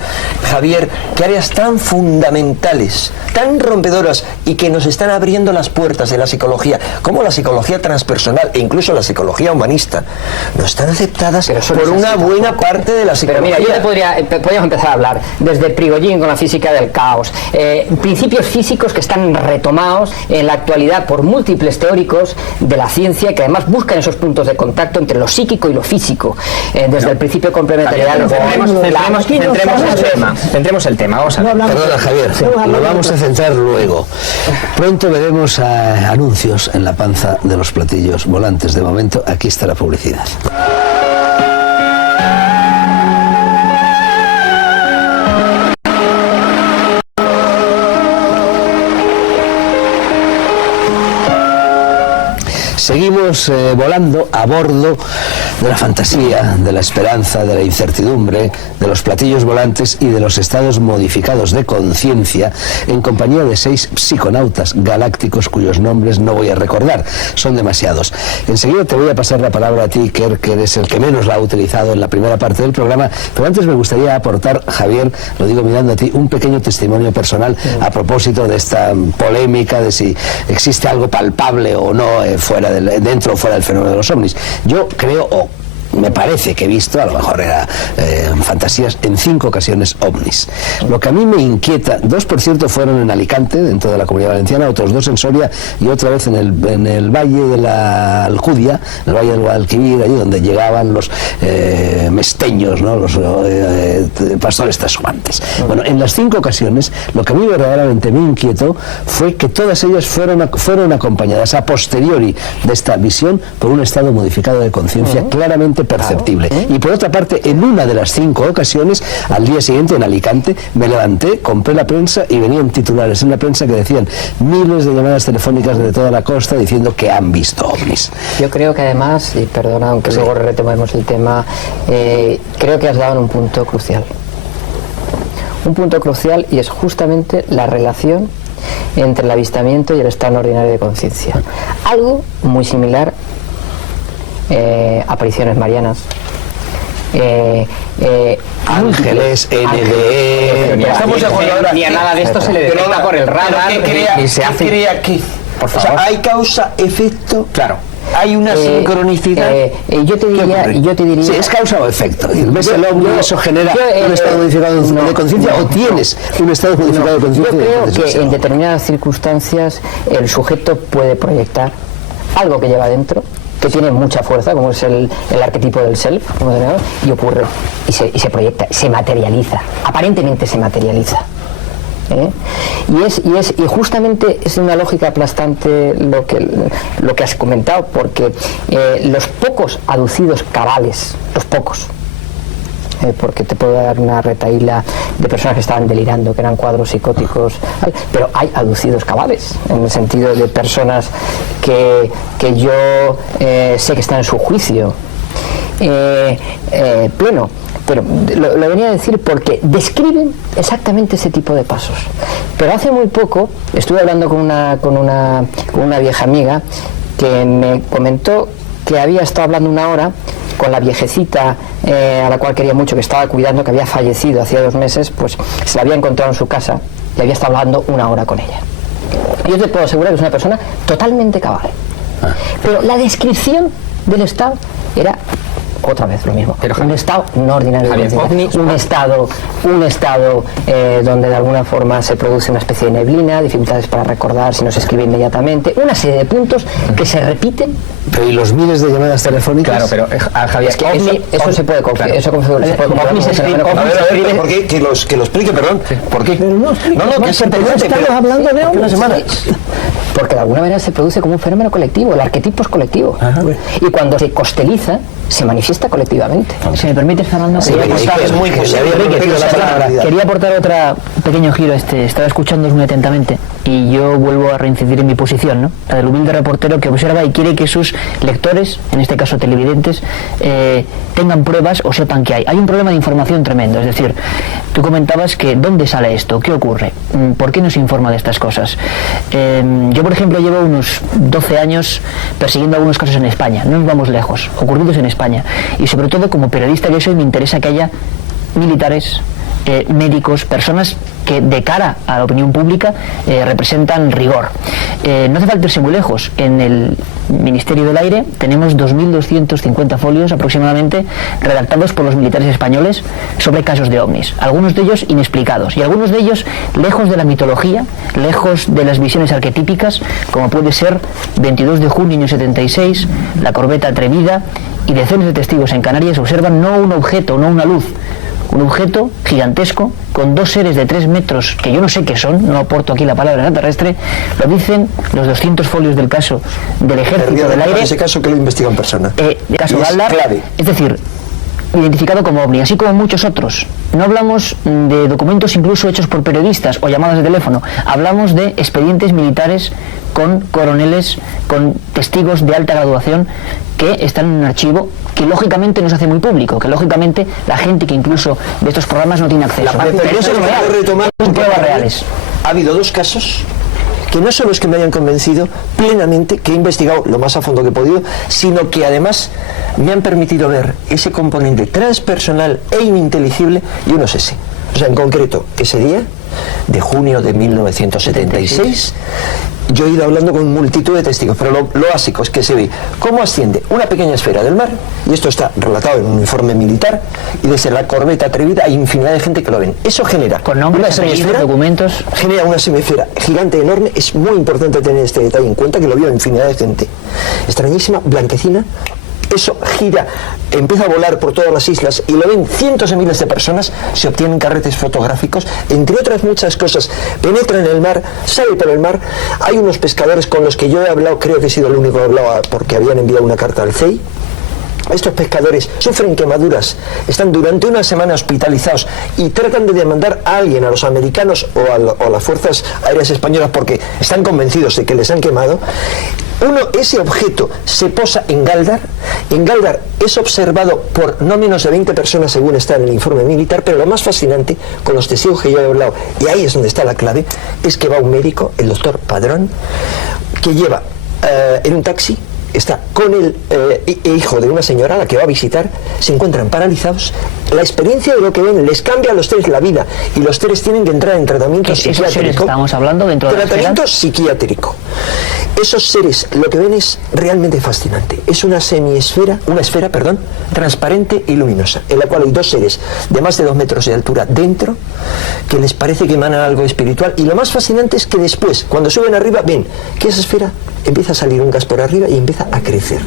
Javier, que áreas tan fundamentales, tan rompedoras, y que nos están abriendo las puertas de la psicología, como la psicología transpersonal e incluso la psicología humanista, no están aceptadas por una buena parte de la psicología. Pero mira, podríamos empezar a hablar desde Prigogine con la física del caos, principios físicos que están retomados en la actualidad por múltiples teóricos de la ciencia, que además buscan esos puntos de contacto entre lo psíquico y lo físico, desde el principio de complementariedad. Centremos el tema. Vamos a ver. Perdona, Javier, lo vamos a centrar luego. Pronto veremos anuncios en la panza de los platillos volantes. De momento, aquí está la publicidad. Seguimos volando a bordo de la fantasía, de la esperanza, de la incertidumbre, de los platillos volantes y de los estados modificados de conciencia, en compañía de 6 psiconautas galácticos cuyos nombres no voy a recordar, son demasiados. Enseguida te voy a pasar la palabra a ti, Kerr, que eres el que menos la ha utilizado en la primera parte del programa, pero antes me gustaría aportar, Javier, lo digo mirando a ti, un pequeño testimonio personal a propósito de esta polémica de si existe algo palpable o no dentro o fuera del fenómeno de los ovnis. Yo creo, o me parece que he visto, a lo mejor era fantasías, en 5 ocasiones ovnis. Lo que a mí me inquieta, 2 por cierto fueron en Alicante, dentro de la Comunidad Valenciana, otros 2 en Soria y otra vez en el Valle de la Alcudia, en el Valle del Guadalquivir, allí donde llegaban los mesteños, ¿no? Los pastores trashumantes. Bueno, en las 5 ocasiones, lo que a mí verdaderamente me inquietó fue que todas ellas fueron acompañadas a posteriori de esta visión por un estado modificado de conciencia claramente perceptible. Y por otra parte, en una de las 5 ocasiones, al día siguiente en Alicante, me levanté, compré la prensa y venían titulares en la prensa que decían miles de llamadas telefónicas de toda la costa diciendo que han visto ovnis. Yo creo que además, y perdona, aunque luego retomemos el tema, creo que has dado en un punto crucial. Un punto crucial, y es justamente la relación entre el avistamiento y el estado ordinario de conciencia. Algo muy similar, apariciones marianas, Ángeles, NDE... Estamos de acuerdo ahora. Ni a nada de esto se le detecta por el radar, ni se hace... crea que, por o sea, favor. hay causa-efecto. Claro. Hay una sincronicidad. Yo te diría... Sí, es causa o efecto. ¿Ves el ovni y eso genera un estado modificado de conciencia o tienes un estado modificado de conciencia? Yo creo que en determinadas circunstancias el sujeto puede proyectar algo que lleva dentro, que tiene mucha fuerza, como es el arquetipo del self, como tenemos, y ocurre, y se proyecta, se materializa, aparentemente se materializa. Y justamente es una lógica aplastante lo que has comentado, porque los pocos aducidos cabales, los pocos, porque te puedo dar una retahíla de personas que estaban delirando, que eran cuadros psicóticos, pero hay aducidos cabales, en el sentido de personas que yo sé que están en su juicio pleno. Pero lo venía a decir porque describen exactamente ese tipo de pasos. Pero hace muy poco estuve hablando con una vieja amiga que me comentó que había estado hablando una hora con la viejecita a la cual quería mucho, que estaba cuidando, que había fallecido hacía 2 meses, pues se la había encontrado en su casa y había estado hablando una hora con ella. Y yo te puedo asegurar que es una persona totalmente cabal. Pero la descripción del estado era otra vez lo mismo, pero un estado no ordinario, un estado donde de alguna forma se produce una especie de neblina, dificultades para recordar si no se escribe inmediatamente, una serie de puntos que se repiten. Pero ¿y los miles de llamadas telefónicas? Claro, pero Javier, es que eso se puede configurar. Eso se puede configurar. A ver, ¿por qué? Que lo explique, perdón. ¿Por qué? No, que se pregunte, estamos hablando de una semana. Porque de alguna manera se produce como un fenómeno colectivo, el arquetipo es colectivo. Y cuando se costeliza, se manifiesta colectivamente. Si me permites, Fernando, quería aportar otro pequeño giro. Estaba escuchándoos muy atentamente y yo vuelvo a reincidir en mi posición, ¿no? La del humilde reportero que observa y quiere que sus lectores, en este caso televidentes, tengan pruebas o sepan que hay. Hay un problema de información tremendo, es decir, tú comentabas que ¿dónde sale esto? ¿Qué ocurre? ¿Por qué no se informa de estas cosas? Yo, por ejemplo, llevo unos 12 años persiguiendo algunos casos en España, no nos vamos lejos, ocurridos en España, y sobre todo como periodista que soy me interesa que haya militares, médicos, personas que de cara a la opinión pública representan rigor. No hace falta irse muy lejos. En el Ministerio del Aire tenemos 2.250 folios aproximadamente redactados por los militares españoles sobre casos de ovnis, algunos de ellos inexplicados y algunos de ellos lejos de la mitología, lejos de las visiones arquetípicas, como puede ser 22 de junio año 76, la corbeta Atrevida, y decenas de testigos en Canarias observan no un objeto, no una luz, un objeto gigantesco con 2 seres de 3 metros que yo no sé qué son, no aporto aquí la palabra extraterrestre, lo dicen los 200 folios del caso del Ejército del Aire. Ese caso que lo investiga en persona. El caso Galdar, es decir, identificado como ovni, así como muchos otros. No hablamos de documentos incluso hechos por periodistas o llamadas de teléfono, hablamos de expedientes militares con coroneles, con testigos de alta graduación que están en un archivo que lógicamente no se hace muy público, que lógicamente la gente que incluso de estos programas no tiene acceso. Pero eso es real, son pruebas reales. Ha habido 2 casos que no son los que me hayan convencido plenamente, que he investigado lo más a fondo que he podido, sino que además me han permitido ver ese componente transpersonal e ininteligible, y uno es ese. O sea, en concreto, ese día de junio de 1976, yo he ido hablando con multitud de testigos, pero lo básico es que se ve cómo asciende una pequeña esfera del mar, y esto está relatado en un informe militar, y desde la corbeta Atrevida hay infinidad de gente que lo ven. Eso genera con nombres, una semiesfera, documentos, genera una semiesfera gigante, enorme. Es muy importante tener este detalle en cuenta, que lo vio infinidad de gente, extrañísima, blanquecina. Eso gira, empieza a volar por todas las islas y lo ven cientos de miles de personas, se obtienen carretes fotográficos, entre otras muchas cosas, penetra en el mar, sale por el mar. Hay unos pescadores con los que yo he hablado, creo que he sido el único que he hablado porque habían enviado una carta al CEI. Estos pescadores sufren quemaduras, están durante una semana hospitalizados y tratan de demandar a alguien, a los americanos o a las fuerzas aéreas españolas, porque están convencidos de que les han quemado. Ese objeto se posa en Galdar. En Galdar es observado por no menos de 20 personas según está en el informe militar, pero lo más fascinante, con los testigos que yo he hablado, y ahí es donde está la clave, es que va un médico, el doctor Padrón, que lleva en un taxi está con el hijo de una señora a la que va a visitar, se encuentran paralizados. La experiencia de lo que ven les cambia a los tres la vida y los tres tienen que entrar en tratamiento psiquiátrico. Estamos hablando dentro de tratamiento psiquiátrico. Esos seres, lo que ven es realmente fascinante. Es una esfera, transparente y luminosa, en la cual hay dos seres de más de 2 metros de altura dentro, que les parece que emanan algo espiritual. Y lo más fascinante es que después, cuando suben arriba, ven que esa esfera empieza a salir un gas por arriba y empieza a crecer.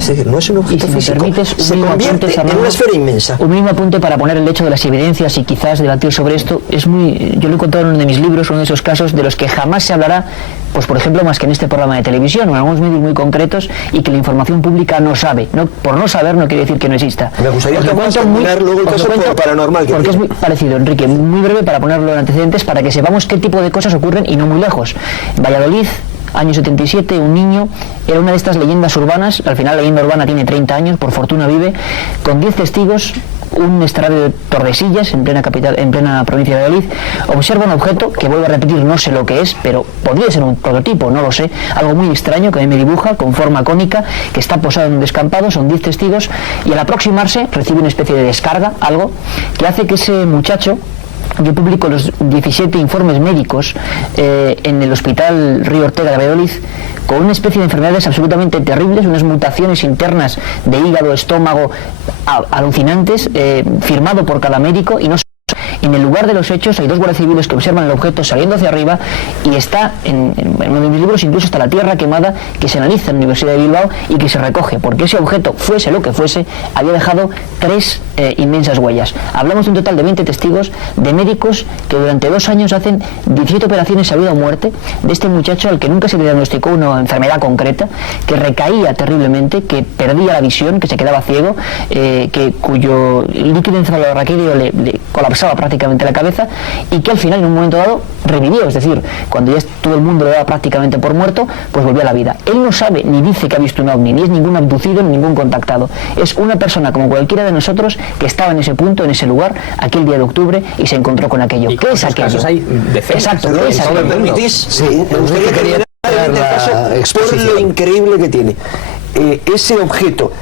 Es decir, no es un objeto físico, se convierte en una esfera inmensa. Un mínimo apunte para poner el hecho de las evidencias y quizás debatir sobre esto. Yo lo he contado en uno de mis libros, uno de esos casos de los que jamás se hablará, pues por ejemplo, más que en este programa de televisión o en algunos medios muy concretos, y que la información pública no sabe. Por no saber no quiere decir que no exista. Me gustaría terminar luego el caso paranormal. Porque es muy parecido, Enrique, muy breve para ponerlo en antecedentes, para que sepamos qué tipo de cosas ocurren y no muy lejos. Valladolid, año 77, un niño, era una de estas leyendas urbanas, al final la leyenda urbana tiene 30 años, por fortuna vive, con 10 testigos, un estadio de Tordesillas, en plena capital, en plena provincia de Valladolid, observa un objeto que, vuelvo a repetir, no sé lo que es, pero podría ser un prototipo, no lo sé, algo muy extraño que a mí me dibuja, con forma cónica, que está posado en un descampado, son 10 testigos, y al aproximarse recibe una especie de descarga, algo que hace que ese muchacho... Yo publico los 17 informes médicos en el Hospital Río Ortega de Valladolid, con una especie de enfermedades absolutamente terribles, unas mutaciones internas de hígado, estómago, alucinantes, firmado por cada médico. Y no en el lugar de los hechos hay 2 guardias civiles que observan el objeto saliendo hacia arriba, y está en uno de mis libros incluso está la tierra quemada que se analiza en la Universidad de Bilbao y que se recoge, porque ese objeto, fuese lo que fuese, había dejado 3 inmensas huellas. Hablamos de un total de 20 testigos, de médicos que durante 2 años hacen 17 operaciones a vida o muerte de este muchacho al que nunca se le diagnosticó una enfermedad concreta, que recaía terriblemente, que perdía la visión, que se quedaba ciego, cuyo líquido encefalorraquídeo le colapsaba prácticamente la cabeza, y que al final en un momento dado revivió, es decir, cuando ya todo el mundo lo daba prácticamente por muerto, pues volvió a la vida. Él no sabe ni dice que ha visto un ovni, ni es ningún abducido ni ningún contactado, es una persona como cualquiera de nosotros que estaba en ese punto, en ese lugar, aquel día de octubre, y se encontró con aquello. ¿Qué es aquello? Exacto, ¿qué es aquello? ¿Me permitís? Sí, me gustaría terminar el caso por lo increíble que tiene. Ese objeto,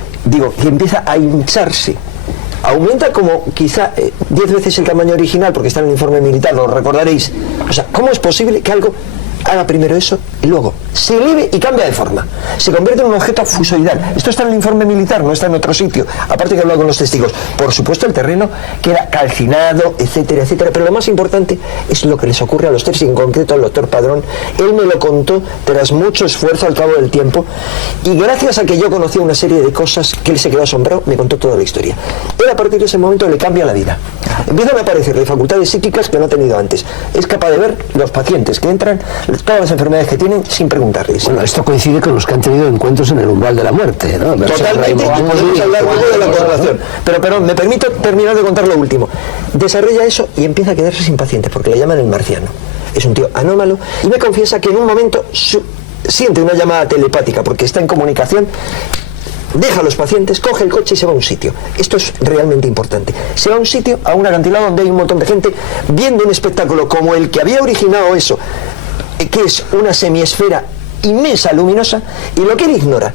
que empieza a hincharse, aumenta como quizá 10 veces el tamaño original, porque está en el informe militar, lo recordaréis. O sea, ¿cómo es posible que algo haga primero eso y luego se eleve y cambia de forma? Se convierte en un objeto fusoidal. Esto está en el informe militar, no está en otro sitio. Aparte que he hablado con los testigos. Por supuesto, el terreno queda calcinado, etcétera, etcétera. Pero lo más importante es lo que les ocurre a los tres, y en concreto al doctor Padrón. Él me lo contó tras mucho esfuerzo al cabo del tiempo, y gracias a que yo conocía una serie de cosas que él se quedó asombrado, me contó toda la historia. Él, a partir de ese momento, le cambia la vida. Empiezan a aparecerle facultades psíquicas que no ha tenido antes. Es capaz de ver los pacientes que entran, todas las enfermedades que tienen, sin preguntarles. Bueno, esto coincide con los que han tenido encuentros en el umbral de la muerte, ¿no? Totalmente, y podemos hablar luego de la correlación. Pero me permito terminar de contar lo último. Desarrolla eso y empieza a quedarse sin pacientes, porque le llaman el marciano. Es un tío anómalo, y me confiesa que en un momento siente una llamada telepática, porque está en comunicación. Deja a los pacientes, coge el coche y se va a un sitio. Esto es realmente importante. Se va a un sitio, a un acantilado donde hay un montón de gente viendo un espectáculo como el que había originado eso, que es una semiesfera inmensa, luminosa, y lo que él ignora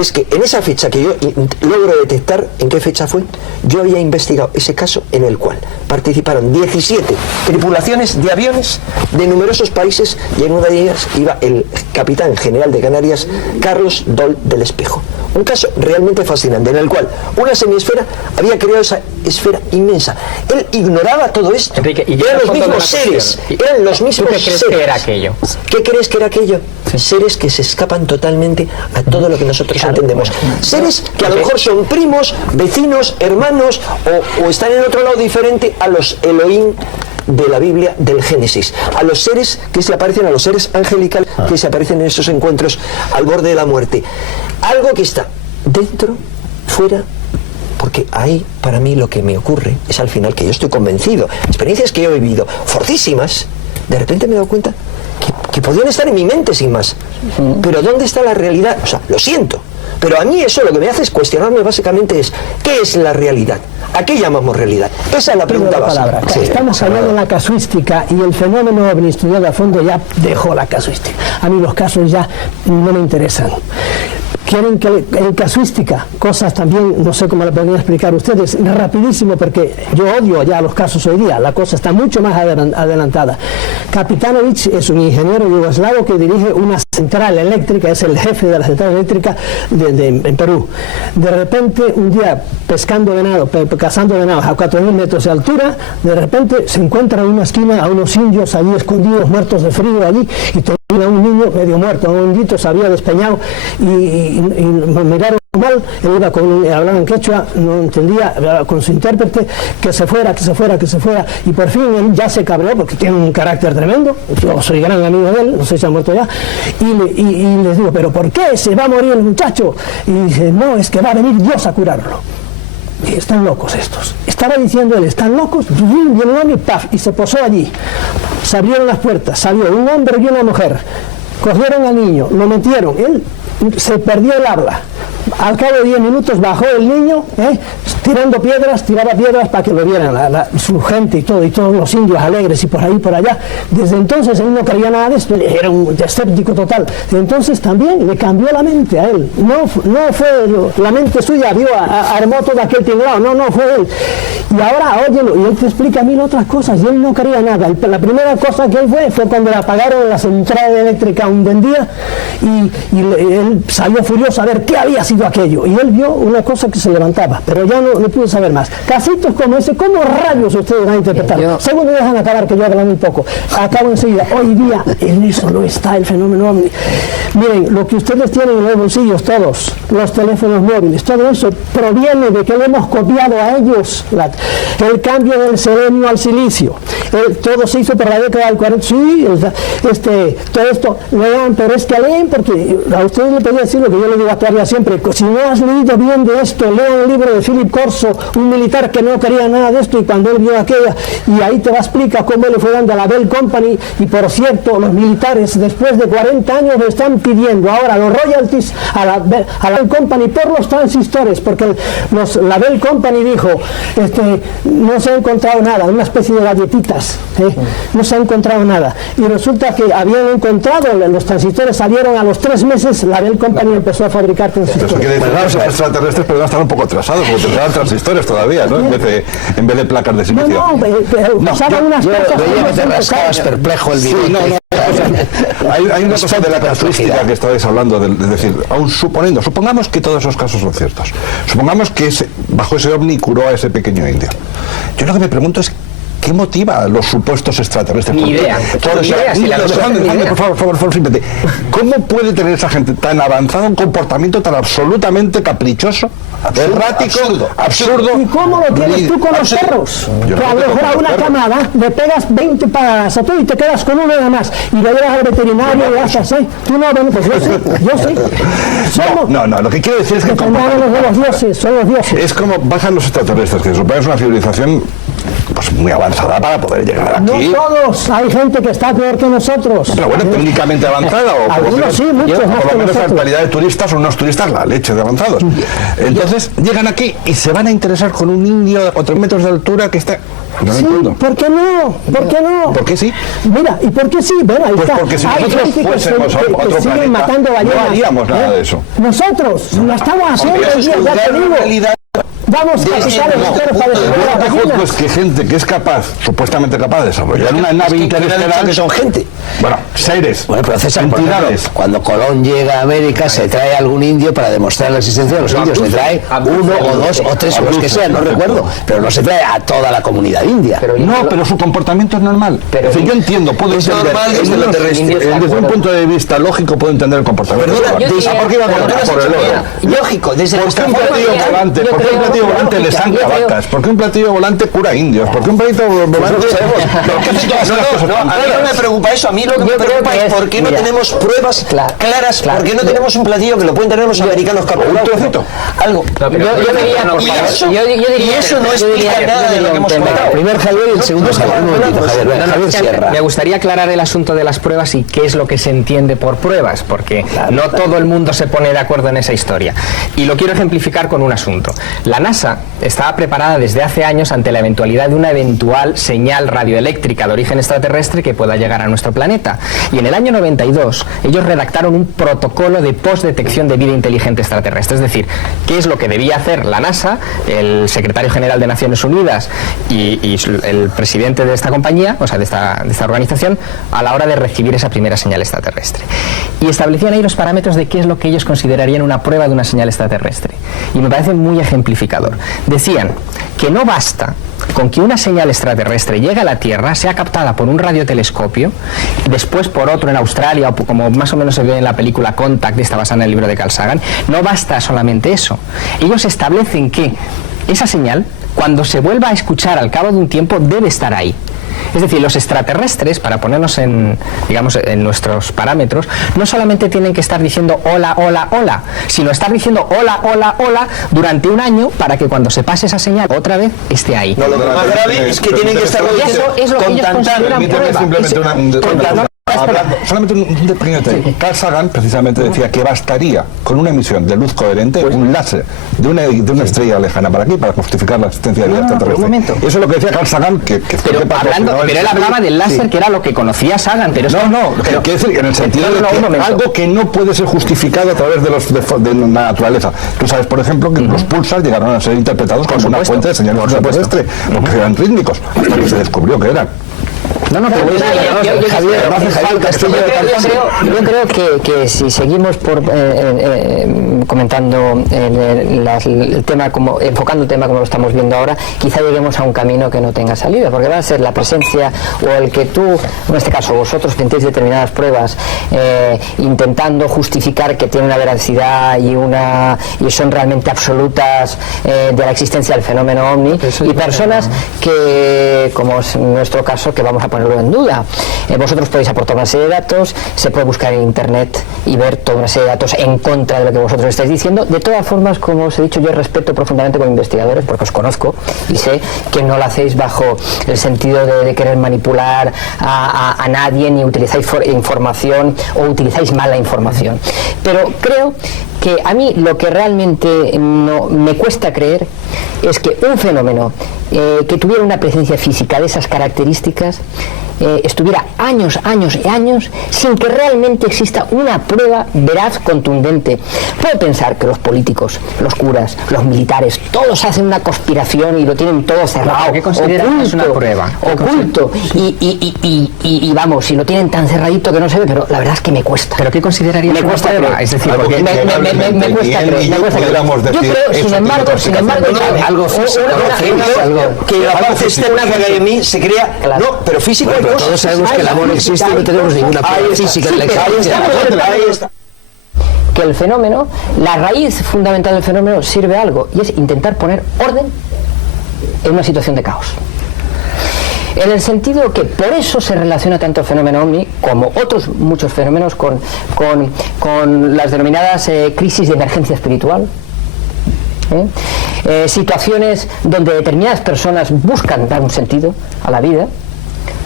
es que en esa fecha que yo logro detectar en qué fecha fue, yo había investigado ese caso en el cual participaron 17 tripulaciones de aviones de numerosos países, y en una de ellas iba el capitán general de Canarias, Carlos Doll del Espejo. Un caso realmente fascinante, en el cual una semiesfera había creado esa esfera inmensa. Él ignoraba todo esto. Enrique, eran los mismos seres. Eran los mismos seres. ¿Qué crees que era aquello? ¿Qué crees que era aquello? Sí. Seres que se escapan totalmente a todo lo que nosotros entendemos. Seres que a lo mejor son primos, vecinos, hermanos, o están en otro lado diferente a los Elohim de la Biblia del Génesis, a los seres que se aparecen, a los seres angelicales que se aparecen en esos encuentros al borde de la muerte. Algo que está dentro, fuera, porque ahí para mí lo que me ocurre es al final que yo estoy convencido, experiencias que he vivido fortísimas, de repente me he dado cuenta que podían estar en mi mente sin más, pero ¿dónde está la realidad? O sea, lo siento, pero a mí eso lo que me hace es cuestionarme básicamente es ¿qué es la realidad? ¿A qué llamamos realidad? Esa es la pregunta básica. Sí, estamos hablando de la casuística, y el fenómeno ovni estudiado a fondo ya dejó la casuística. A mí los casos ya no me interesan. quieren que en casuística, cosas también, no sé cómo le podrían explicar ustedes, rapidísimo, porque yo odio ya los casos hoy día, la cosa está mucho más adelantada. Kapitanovic es un ingeniero yugoslavo que dirige una central eléctrica, es el jefe de la central eléctrica en Perú. De repente, un día, pescando venado, cazando venados a 4.000 metros de altura, de repente se encuentra en una esquina a unos indios allí escondidos, muertos de frío allí, y tenía un niño medio muerto, un indito se había despeñado y miraron mal, él iba hablaba en quechua, no entendía, hablaba con su intérprete, que se fuera, y por fin él ya se cabreó porque tiene un carácter tremendo, yo soy gran amigo de él, no sé si ha muerto ya, y les digo, ¿pero por qué se va a morir el muchacho? Y dice, no, es que va a venir Dios a curarlo. Y están locos estos. Estaba diciendo él, están locos, viene y paf, y se posó allí. Se abrieron las puertas, salió un hombre y una mujer, cogieron al niño, lo metieron, él se perdió el habla. Al cabo de 10 minutos bajó el niño, tiraba piedras para que lo vieran su gente y todos los indios alegres y por ahí por allá. Desde entonces él no creía nada de esto, era un escéptico total. Desde entonces también le cambió la mente a él. No fue la mente suya, armó todo aquel tinglado, no fue él. Y ahora, óyelo, y él te explica 1000 otras cosas, y él no creía nada. La primera cosa que él fue cuando le apagaron la central eléctrica un buen día, y él salió furioso a ver qué había sido aquello, y él vio una cosa que se levantaba, pero ya no pudo saber más. Casitos como ese, ¿cómo rayos ustedes van a interpretar? Según me dejan acabar, que yo hablo muy poco, acabo enseguida. Hoy día en eso no está el fenómeno ovni. Miren, lo que ustedes tienen en los bolsillos todos, los teléfonos móviles, todo eso proviene de que le hemos copiado a ellos el cambio del selenio al silicio. Todo se hizo por la década del 40. Sí, todo esto, lean, pero es que leen, porque a ustedes le podría decir lo que yo le digo a Claudia siempre, si no has leído bien de esto, lean el libro de Philip Corso, un militar que no quería nada de esto, y cuando él vio aquella, y ahí te va a explicar cómo le fue dando a la Bell Company, y por cierto, los militares después de 40 años le están pidiendo ahora los royalties a la Bell Company por los transistores, porque la Bell Company dijo, no se ha encontrado nada, una especie de galletitas, no se ha encontrado nada, y resulta que habían encontrado, los transistores salieron a los 3 meses, la Bell Company empezó a fabricar transistores. Eso quiere decir que los extraterrestres pero están un poco atrasados, porque tendrán transistores todavía, ¿no? En vez de placas de silicio. Pero pasaban unas cosas. Veía que te rascabas perplejo el bigote. Hay una cosa de la casuística que estabais hablando, es decir, supongamos que todos esos casos son ciertos, supongamos que bajo ese ovni curó a ese pequeño indio. Yo lo que me pregunto es ¿qué motiva a los supuestos extraterrestres? Ni idea. Por favor, simplemente. ¿Cómo puede tener esa gente tan avanzada un comportamiento tan absolutamente caprichoso, errático, absurdo? ¿Y cómo lo tienes tú con los perros? Que a lo mejor a una camada le pegas 20 patadas a tú y te quedas con uno nada más. Y lo llevas al veterinario y haces, tú no, bueno, pues yo sí. No, lo que quiero decir es que son los dioses. Es como bajan los extraterrestres, que suponen una civilización pues muy avanzada para poder llegar aquí. No todos, hay gente que está peor que nosotros. Pero bueno, técnicamente avanzada, o algunos sí, muchos más por lo menos que la calidad de turistas son unos turistas la leche de avanzados. Entonces llegan aquí y se van a interesar con un indio de 4 metros de altura que está... No sí, ¿por qué no? ¿Por qué no? ¿Por qué sí? Mira, ¿y por qué sí? Bueno, ahí está. Porque si hay nosotros fuésemos a otro planeta, no haríamos nada de eso. Nosotros lo estamos haciendo hoy día, ya te digo. Vamos a quitar el motor para desarrollar pues que gente que es capaz, supuestamente capaz de desarrollar una nave interestelar, que son gente. Bueno, seres. Bueno, pero César, por ejemplo, cuando Colón llega a América, se trae algún indio para demostrar la existencia de los indios. Se trae 1 o 2 o 3 o los que sean, no recuerdo. Pero no se trae a toda la comunidad india. Pero su comportamiento es normal. Pero yo entiendo, puedo entender. Normal desde lo terrestre. Desde un punto de vista lógico puedo entender el comportamiento. ¿Por qué iba a por el oro? Lógico, desde el porque un platillo volante, porque un platillo volante le zanca vacas, porque un platillo volante cura indios, porque un platillo volante... A mí no me preocupa eso, a mí lo que me preocupa es por qué no tenemos pruebas claras, por qué no tenemos un platillo que lo pueden tener los americanos capturados. Un trocito. Algo. Y eso no explica nada de lo que hemos comentado. El primer Javier y el segundo Javier Sierra. Me gustaría aclarar el asunto de las pruebas y qué es lo que se entiende por pruebas, porque no todo el mundo se pone de acuerdo en esa historia. Y lo quiero ejemplificar con un asunto. La NASA estaba preparada desde hace años ante la eventualidad de una eventual señal radioeléctrica de origen extraterrestre que pueda llegar a nuestro planeta. Y en el año 92 ellos redactaron un protocolo de postdetección de vida inteligente extraterrestre. Es decir, qué es lo que debía hacer la NASA, el secretario general de Naciones Unidas y el presidente de esta compañía, o sea, de esta organización, a la hora de recibir esa primera señal extraterrestre. Y establecían ahí los parámetros de qué es lo que ellos considerarían una prueba de una señal extraterrestre. Y me parece muy ejemplificador. Decían que no basta con que una señal extraterrestre llegue a la Tierra, sea captada por un radiotelescopio, después por otro en Australia, o como más o menos se ve en la película Contact, esta basada en el libro de Carl Sagan. No basta solamente eso. Ellos establecen que esa señal, cuando se vuelva a escuchar al cabo de un tiempo, debe estar ahí. Es decir, los extraterrestres, para ponernos en, digamos, en nuestros parámetros, no solamente tienen que estar diciendo hola, hola, hola, sino estar diciendo hola, hola, hola durante un año para que cuando se pase esa señal otra vez esté ahí. No, lo más grave es que tienen que estar eso es lo que ellos consideran prueba. Solamente un pequeño detalle. Carl Sagan precisamente decía que bastaría con una emisión de luz coherente, un láser de una estrella lejana para aquí, para justificar la existencia de vida extraterrestre. Eso es lo que decía Carl Sagan, pero él hablaba del láser, que era lo que conocía Sagan, pero quiero decir que en el sentido de que algo que no puede ser justificado a través de la naturaleza. Tú sabes, por ejemplo, que los pulsars llegaron a ser interpretados como una fuente de señal extraterrestre, porque eran rítmicos, hasta que se descubrió que eran. Yo creo que si seguimos comentando el tema, enfocando el tema como lo estamos viendo ahora, quizá lleguemos a un camino que no tenga salida, porque va a ser la presencia o el que tú, en este caso vosotros, planteéis determinadas pruebas intentando justificar que tiene una veracidad y son realmente absolutas de la existencia del fenómeno ovni, y personas que, como es nuestro caso, que vamos a ponerlo en duda. Vosotros podéis aportar una serie de datos, se puede buscar en internet y ver toda una serie de datos en contra de lo que vosotros estáis diciendo. De todas formas, como os he dicho, yo respeto profundamente como investigadores, porque os conozco y sé que no lo hacéis bajo el sentido de querer manipular a nadie, ni utilizáis información o utilizáis mala información. Pero creo que a mí lo que realmente me cuesta creer es que un fenómeno que tuviera una presencia física de esas características estuviera años y años sin que realmente exista una prueba veraz, contundente. Puedo pensar que los políticos, los curas, los militares, todos hacen una conspiración y lo tienen todo cerrado, ¿qué consideran que es una prueba? Oculto, y vamos, si lo tienen tan cerradito que no se ve, pero la verdad es que me cuesta. ¿Pero qué considerarías una prueba? Es decir, porque me cuesta creer. Yo creo, sin embargo, que la paz externa que hay en mí se crea, no, pero físico. Pero todos sabemos que el amor existe y no tenemos ninguna prueba física de la existencia. Que el fenómeno, la raíz fundamental del fenómeno sirve a algo, y es intentar poner orden en una situación de caos. En el sentido que por eso se relaciona tanto el fenómeno ovni como otros muchos fenómenos con las denominadas crisis de emergencia espiritual. Situaciones donde determinadas personas buscan dar un sentido a la vida.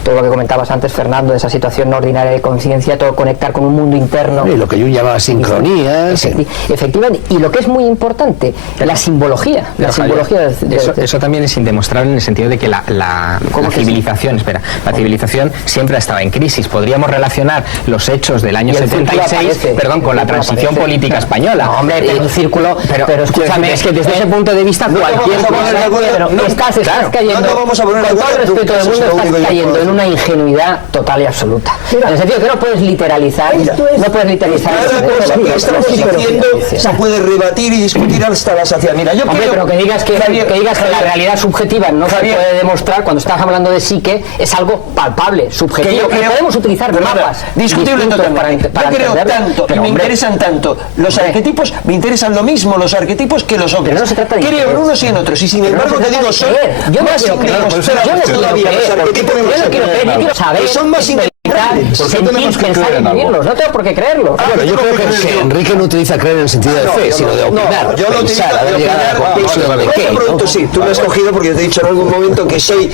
Todo lo que comentabas antes, Fernando, de esa situación no ordinaria de conciencia, todo conectar con un mundo interno. Y lo que yo llamaba sincronía. Efectivamente. Y lo que es muy importante, la simbología. La simbología eso también es indemostrable en el sentido de que la civilización, la civilización siempre ha estado en crisis. Podríamos relacionar los hechos del año 76, con la transición política española. No, hombre, es un círculo, pero escúchame, es que desde ese punto de vista cualquier cosa, estás cayendo, con todo el respeto del mundo, estás cayendo en una ingenuidad total y absoluta. En el sentido que no puedes literalizar, no puedes literalizar. Cada cosa que estamos diciendo se puede rebatir y discutir hasta la saciedad. Mira, yo hombre, pero que digas que la realidad subjetiva no se puede demostrar cuando estás hablando de psique, es algo palpable, subjetivo, que podemos utilizar mapas discutible para yo creo tanto y me interesan tanto los arquetipos, me interesan lo mismo los arquetipos que los hombres. No se trata de creo en unos y en otros, y sin embargo te digo, son más yo no quiero saber, son más creerles? ¿Por qué sentir, tenemos que pensar creer y en algo? vivirlos. No tengo por qué creerlo. Bueno, yo creo que Enrique no utiliza creer en el sentido de fe, sino de opinar, yo lo utilizo pensar, haber de llegado a la opinar, conclusión de Por qué, eso ¿no? pregunto, sí, tú me has cogido porque yo te he dicho en algún momento que soy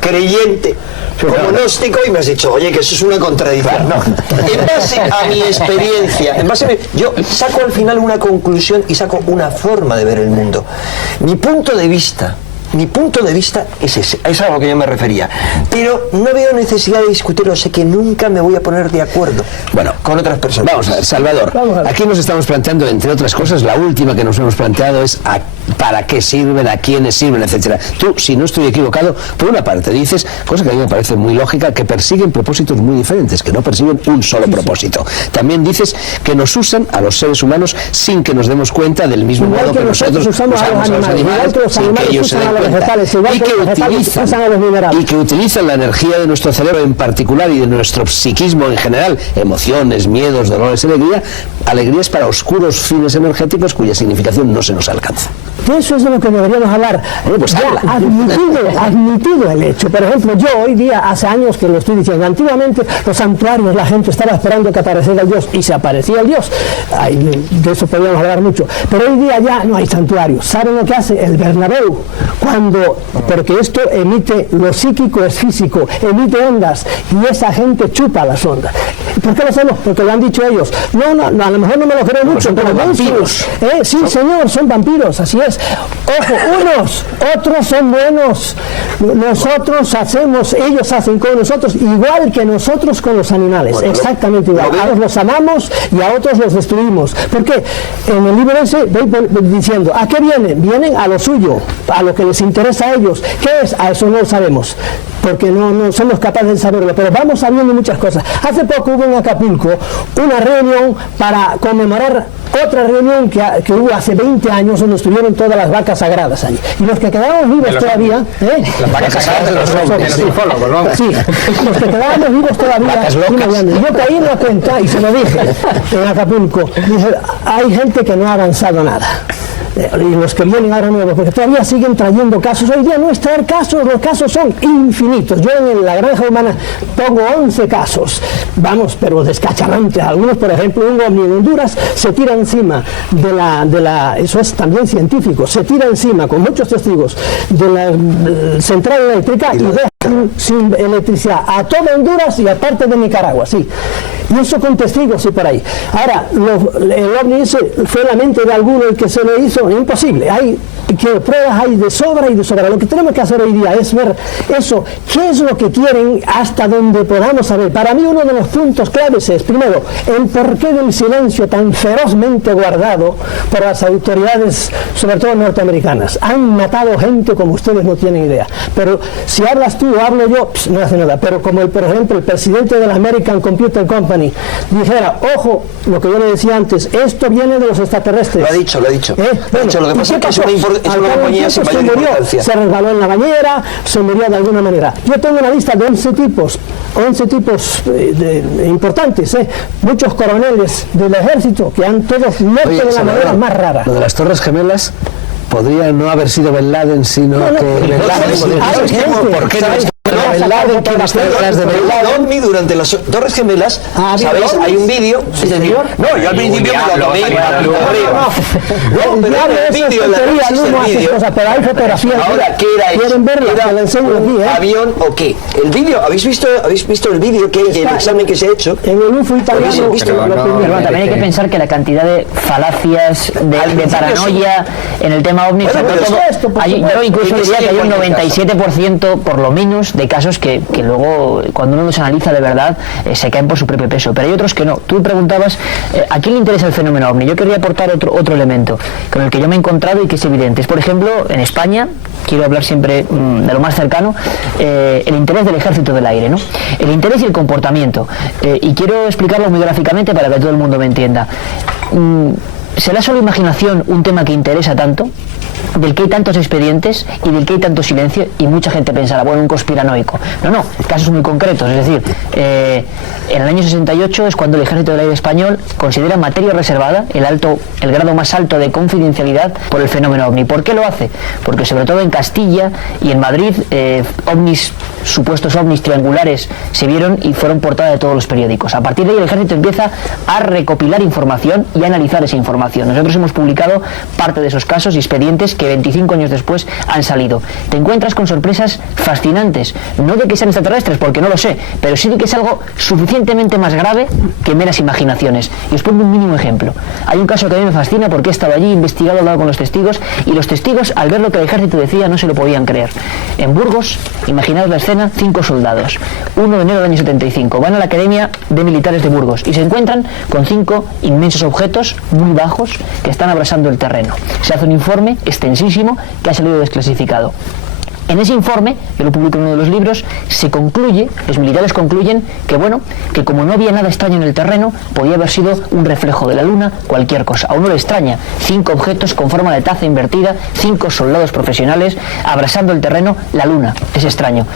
creyente como gnóstico y me has dicho, oye, que eso es una contradicción. En base a mi experiencia, yo saco al final una conclusión y saco una forma de ver el mundo. Mi punto de vista es ese, es a lo que yo me refería. Pero no veo necesidad de discutirlo, sé que nunca me voy a poner de acuerdo con otras personas. Vamos a ver, Salvador, aquí nos estamos planteando, entre otras cosas, la última que nos hemos planteado es para qué sirven, a quiénes sirven, etcétera. Tú, si no estoy equivocado, por una parte dices, cosa que a mí me parece muy lógica, que persiguen propósitos muy diferentes, que no persiguen un solo propósito. También dices que nos usan a los seres humanos sin que nos demos cuenta, del mismo modo que nosotros usamos a los animales, sin que ellos se den cuenta, y que utilizan la energía de nuestro cerebro en particular y de nuestro psiquismo en general, emociones, miedos, dolores, alegrías para oscuros fines energéticos cuya significación no se nos alcanza. De eso es de lo que deberíamos hablar. Pues ya admitido el hecho. Por ejemplo, yo hoy día, hace años que lo estoy diciendo, antiguamente los santuarios, la gente estaba esperando que apareciera el Dios y se aparecía el Dios. Ay, de eso podríamos hablar mucho. Pero hoy día ya no hay santuarios. ¿Saben lo que hace el Bernabéu? Porque esto emite, lo psíquico es físico, emite ondas y esa gente chupa las ondas. ¿Por qué lo hacemos? Porque lo han dicho ellos. No, a lo mejor no me lo creo mucho, pero vampiros. Sí, señor, son vampiros, así es. Ojo, unos, otros son buenos. Nosotros hacemos, ellos hacen con nosotros igual que nosotros con los animales, exactamente igual. A unos los amamos y a otros los destruimos. ¿Por qué? En el libro ese voy diciendo, ¿a qué vienen? Vienen a lo suyo, a lo que les interesa a ellos. ¿Qué es? A eso no lo sabemos, porque no somos capaces de saberlo, pero vamos sabiendo muchas cosas. Hace poco hubo en Acapulco una reunión para conmemorar otra reunión que hubo hace 20 años donde estuvieron todas las vacas sagradas allí. Y los que quedábamos vivos todavía... Las vacas sagradas de los ufólogos, ¿no? Sí, los que quedábamos vivos todavía... Yo caí en la cuenta y se lo dije en Acapulco. Dije, hay gente que no ha avanzado nada. Y los que vienen ahora nuevos, porque todavía siguen trayendo casos. Hoy día no es traer casos, los casos son infinitos. Yo en la granja humana pongo 11 casos, pero descacharrantes. Algunos, por ejemplo, un ovni en Honduras se tira encima eso es también científico, se tira encima con muchos testigos de la central eléctrica y deja sin electricidad a toda Honduras y a parte de Nicaragua, sí. Y eso con testigos y por ahí. Ahora, el ovni ese fue la mente de alguno el que se lo hizo, imposible. Hay pruebas hay de sobra y de sobra. Lo que tenemos que hacer hoy día es ver eso, qué es lo que quieren hasta donde podamos saber. Para mí uno de los puntos claves es, primero, el porqué del silencio tan ferozmente guardado por las autoridades, sobre todo norteamericanas. Han matado gente como ustedes no tienen idea. Pero si hablas tú o hablo yo, no hace nada. Pero como por ejemplo el presidente de la American Computer Company dijera, ojo, lo que yo le decía antes, esto viene de los extraterrestres. Lo ha dicho. Lo ha dicho, lo que pasa es que es una compañía sin mayor importancia. Se resbaló en la bañera, se murió de alguna manera. Yo tengo una lista de 11 tipos importantes, muchos coroneles del ejército que han todos muerto de la manera más rara. Lo de las Torres Gemelas podría no haber sido Ben Laden, sino que Ben Laden... ¿Por qué no es Ben Laden que está detrás de Ben Laden? OVNI durante las Torres Gemelas, ¿sabéis? Hay un vídeo. No, yo al principio me lo tomé. No, pero el vídeo, pero hay fotografías. Ahora, ¿qué era eso? ¿Quieren verla? ¿Un avión o qué? El vídeo, ¿habéis visto el vídeo que el examen que se ha hecho? En el UFO italiano. Pero también hay que pensar que la cantidad de falacias, de paranoia en el tema OVNI, yo incluso diría que hay un 97% por lo menos de casos que luego cuando uno los analiza de verdad se caen por su propio peso, pero hay otros que no. Tú preguntabas ¿a quién le interesa el fenómeno OVNI? Yo quería aportar otro elemento con el que yo me he encontrado y que es evidente. Es, por ejemplo, en España, quiero hablar siempre de lo más cercano, el interés del Ejército del Aire, ¿no? El interés y el comportamiento, y quiero explicarlo muy gráficamente para que todo el mundo me entienda. ¿Será solo imaginación un tema que interesa tanto? del que hay tantos expedientes y del que hay tanto silencio, y mucha gente pensará, bueno, un conspiranoico. No, casos muy concretos, es decir, en el año 68 es cuando el Ejército del Aire Español considera materia reservada el grado más alto de confidencialidad por el fenómeno OVNI. ¿Por qué lo hace? Porque sobre todo en Castilla y en Madrid, supuestos ovnis triangulares se vieron y fueron portada de todos los periódicos. A partir de ahí el Ejército empieza a recopilar información y a analizar esa información. Nosotros hemos publicado parte de esos casos y expedientes que 25 años después han salido. Te encuentras con sorpresas fascinantes, no de que sean extraterrestres, porque no lo sé, pero sí de que es algo suficientemente más grave que meras imaginaciones. Y os pongo un mínimo ejemplo. Hay un caso que a mí me fascina porque he estado allí, investigado, hablado con los testigos, y los testigos, al ver lo que el Ejército decía, no se lo podían creer. En Burgos, imaginaos la escena, 5 soldados, 1 de enero del año 75, van a la Academia de Militares de Burgos y se encuentran con 5 inmensos objetos muy bajos que están abrasando el terreno. Se hace un informe extensísimo que ha salido desclasificado. En ese informe, que lo publico en uno de los libros, los militares concluyen que como no había nada extraño en el terreno, podía haber sido un reflejo de la luna, cualquier cosa. A uno le extraña 5 objetos con forma de taza invertida, 5 soldados profesionales abrasando el terreno, la luna. Es extraño.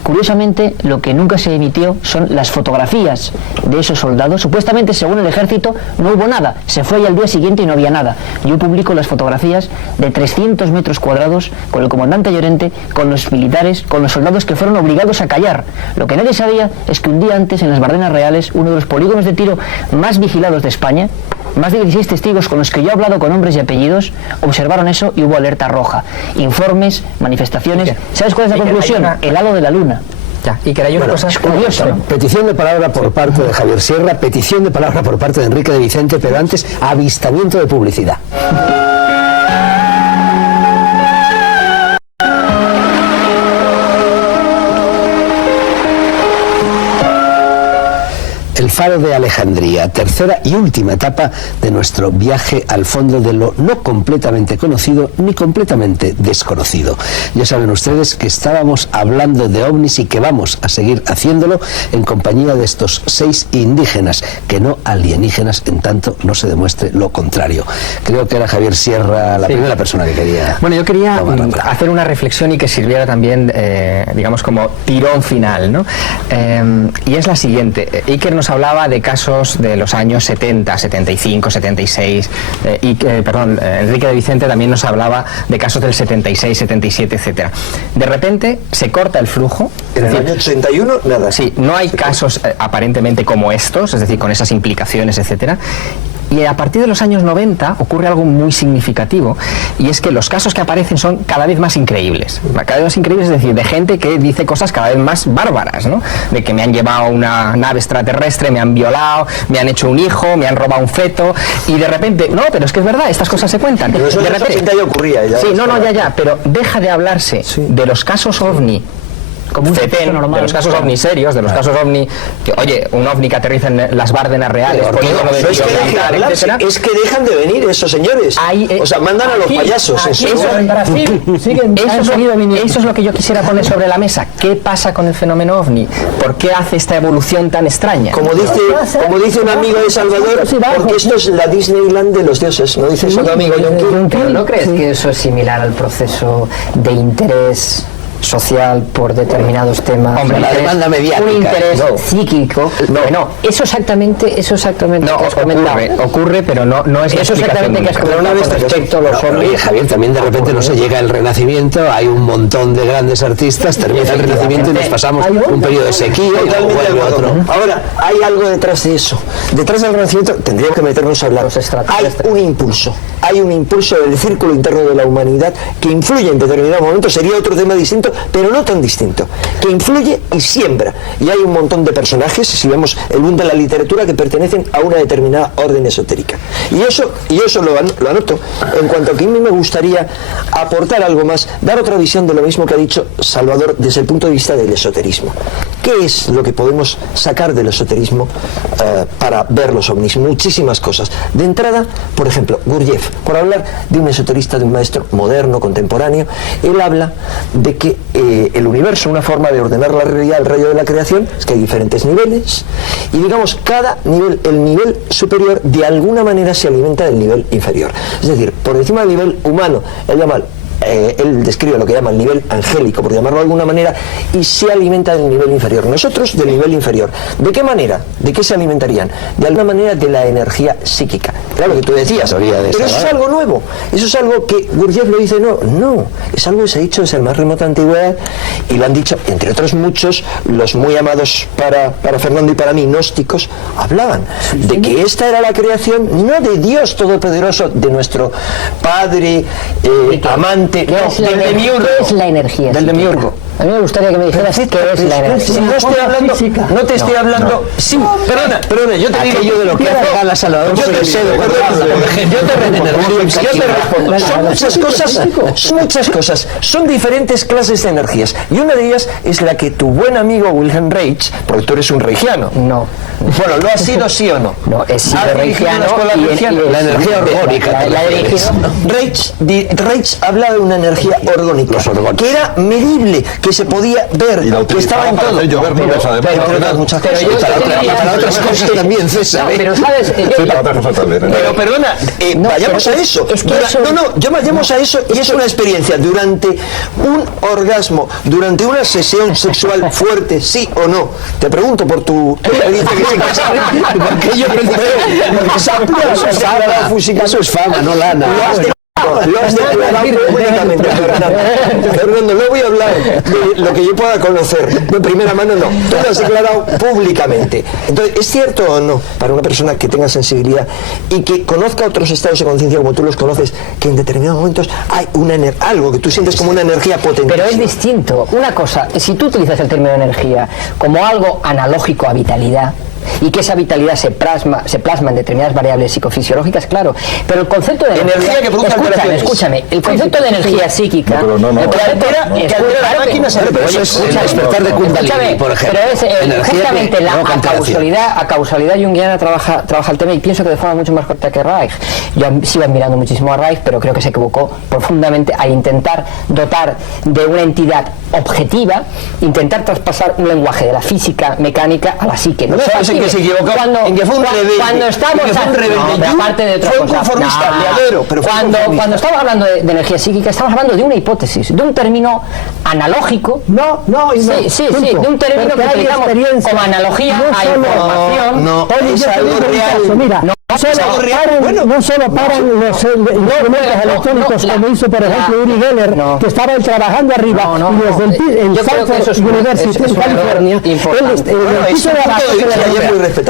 Curiosamente, lo que nunca se emitió son las fotografías de esos soldados. Supuestamente, según el Ejército, no hubo nada. Se fue al día siguiente y no había nada. Yo publico las fotografías de 300 metros cuadrados con el comandante Llorente, con los militares, con los soldados que fueron obligados a callar. Lo que nadie sabía es que un día antes, en las Bardenas Reales, uno de los polígonos de tiro más vigilados de España, más de 16 testigos con los que yo he hablado con nombres y apellidos observaron eso y hubo alerta roja. Informes, manifestaciones. ¿Sabes cuál es la conclusión? El halo de la luna. Ya, y que hay una cosa curiosa, ¿no? Petición de palabra por parte de Javier Sierra, petición de palabra por parte de Enrique de Vicente, pero antes, avistamiento de publicidad. El Faro de Alejandría, tercera y última etapa de nuestro viaje al fondo de lo no completamente conocido ni completamente desconocido. Ya saben ustedes que estábamos hablando de ovnis y que vamos a seguir haciéndolo en compañía de estos 6 indígenas, que no alienígenas, en tanto no se demuestre lo contrario. Creo que era Javier Sierra la primera persona que quería... Bueno, yo quería hacer una reflexión y que sirviera también, digamos, como tirón final, ¿no? Y es la siguiente. Iker nos hablaba de casos de los años 70, 75, 76, Enrique de Vicente también nos hablaba de casos del 76, 77, etcétera. De repente se corta el flujo. En el año 81, nada. Sí, no hay casos aparentemente como estos, es decir, con esas implicaciones, etcétera. Y a partir de los años 90 ocurre algo muy significativo, y es que los casos que aparecen son cada vez más increíbles. Cada vez más increíbles, es decir, de gente que dice cosas cada vez más bárbaras, ¿no? De que me han llevado una nave extraterrestre, me han violado, me han hecho un hijo, me han robado un feto, y de repente, no, pero es que es verdad, estas cosas se cuentan. Pero eso de repente ya ocurría. Ya sí, ya, pero deja de hablarse de los casos OVNI como un CEPEN, de los casos ovni serios, de los casos ovni, que, oye, un ovni que aterriza en las Bárdenas Reales, es que dejan de venir esos señores. O sea, mandan a los payasos. Eso es lo que yo quisiera poner sobre la mesa. ¿Qué pasa con el fenómeno ovni? ¿Por qué hace esta evolución tan extraña? Como dice un amigo de Salvador, porque esto es la Disneyland de los dioses, ¿no dice su amigo John King? ¿No crees que eso es similar al proceso de interés social por determinados temas? Hombre, la demanda mediática. Un interés psíquico. No, eso exactamente que has comentado. Ocurre, pero no es eso exactamente que has comentado respecto a los ovnis. Javier, también de repente no se llega el Renacimiento, hay un montón de grandes artistas, termina el Renacimiento y nos pasamos un periodo de sequía y luego vuelve otro. Ahora, hay algo detrás de eso. Detrás del Renacimiento tendríamos que meternos a hablar. Hay un impulso del círculo interno de la humanidad que influye en determinado momento, sería otro tema distinto, pero no tan distinto, que influye y siembra. Y hay un montón de personajes, si vemos el mundo de la literatura, que pertenecen a una determinada orden esotérica. Y eso lo anoto. En cuanto a que a mí me gustaría aportar algo más, dar otra visión de lo mismo que ha dicho Salvador desde el punto de vista del esoterismo. ¿Qué es lo que podemos sacar del esoterismo para ver los ovnis? Muchísimas cosas. De entrada, por ejemplo, Gurdjieff, por hablar de un esoterista, de un maestro moderno, contemporáneo, él habla de que el universo, una forma de ordenar la realidad, el rayo de la creación, es que hay diferentes niveles, y digamos, cada nivel, el nivel superior, de alguna manera se alimenta del nivel inferior. Es decir, por encima del nivel humano, él describe lo que llama el nivel angélico, por llamarlo de alguna manera, y se alimenta del nivel inferior. Nosotros del nivel inferior. ¿De qué manera? ¿De qué se alimentarían? De alguna manera de la energía psíquica. Claro, que tú decías, pero eso es algo nuevo. Eso es algo que Gurdjieff lo dice, no, es algo que se ha dicho desde la más remota antigüedad, y lo han dicho, entre otros muchos, los muy amados para Fernando y para mí, gnósticos, hablaban de que esta era la creación, no de Dios Todopoderoso, de nuestro Padre, amante, ¿Qué es la energía? Del demiurgo. A mí me gustaría que me dijeras qué es la energía. Si no estoy hablando, no te estoy hablando. Sí, perdona, yo te digo Aquello de lo que hace Gala Salvador, yo te respondo. Son muchas cosas, son diferentes clases de energías, y una de ellas es la que tu buen amigo Wilhelm Reich, porque tú eres un reichiano. No. Bueno, ¿lo has sido sí o no? No, he sido reichiano la energía orgónica. La Reich habla de una energía orgónica, que era medible, que se podía ver, que estaba en todo. Pero muchas cosas. Para otras cosas también, César. Pero sabes, pero perdona, vayamos a eso. Vayamos a eso, y es una experiencia durante un orgasmo, durante una sesión sexual fuerte, sí o no. Te pregunto por tu experiencia que se casa. Porque yo eso es fama, no lana. Lo has declarado públicamente, Fernando. No voy a hablar de lo que yo pueda conocer de primera mano, no. Tú lo has declarado públicamente. Entonces, ¿es cierto o no, para una persona que tenga sensibilidad y que conozca otros estados de conciencia como tú los conoces, que en determinados momentos hay algo que tú sientes como una energía potente? Pero es distinto. Una cosa, si tú utilizas el término energía como algo analógico a vitalidad, y que esa vitalidad se plasma en determinadas variables psicofisiológicas, claro, pero el concepto de energía que produce escúchame, el concepto de energía psíquica, despertar de Kundalini, por ejemplo, pero es justamente a causalidad junguiana trabaja el tema, y pienso que de forma mucho más corta que Reich. Yo sigo admirando muchísimo a Reich, pero creo que se equivocó profundamente al intentar dotar de una entidad objetiva, intentar traspasar un lenguaje de la física mecánica a la psique. No ¿Sabes en qué se equivocó? En que fue un rebelde. Cuando estamos aparte de otra cosa. Fue un conformista leadero, pero cuando estamos hablando de energía psíquica, estamos hablando de una hipótesis, de un término analógico. Sí, de un término que utilizamos como analogía a información. Oye, es algo real. Mira, no solo paran los instrumentos electrónicos, como hizo por ejemplo Uri Geller, que estaba trabajando arriba, y desde el Stanford University en California, el piso de abajo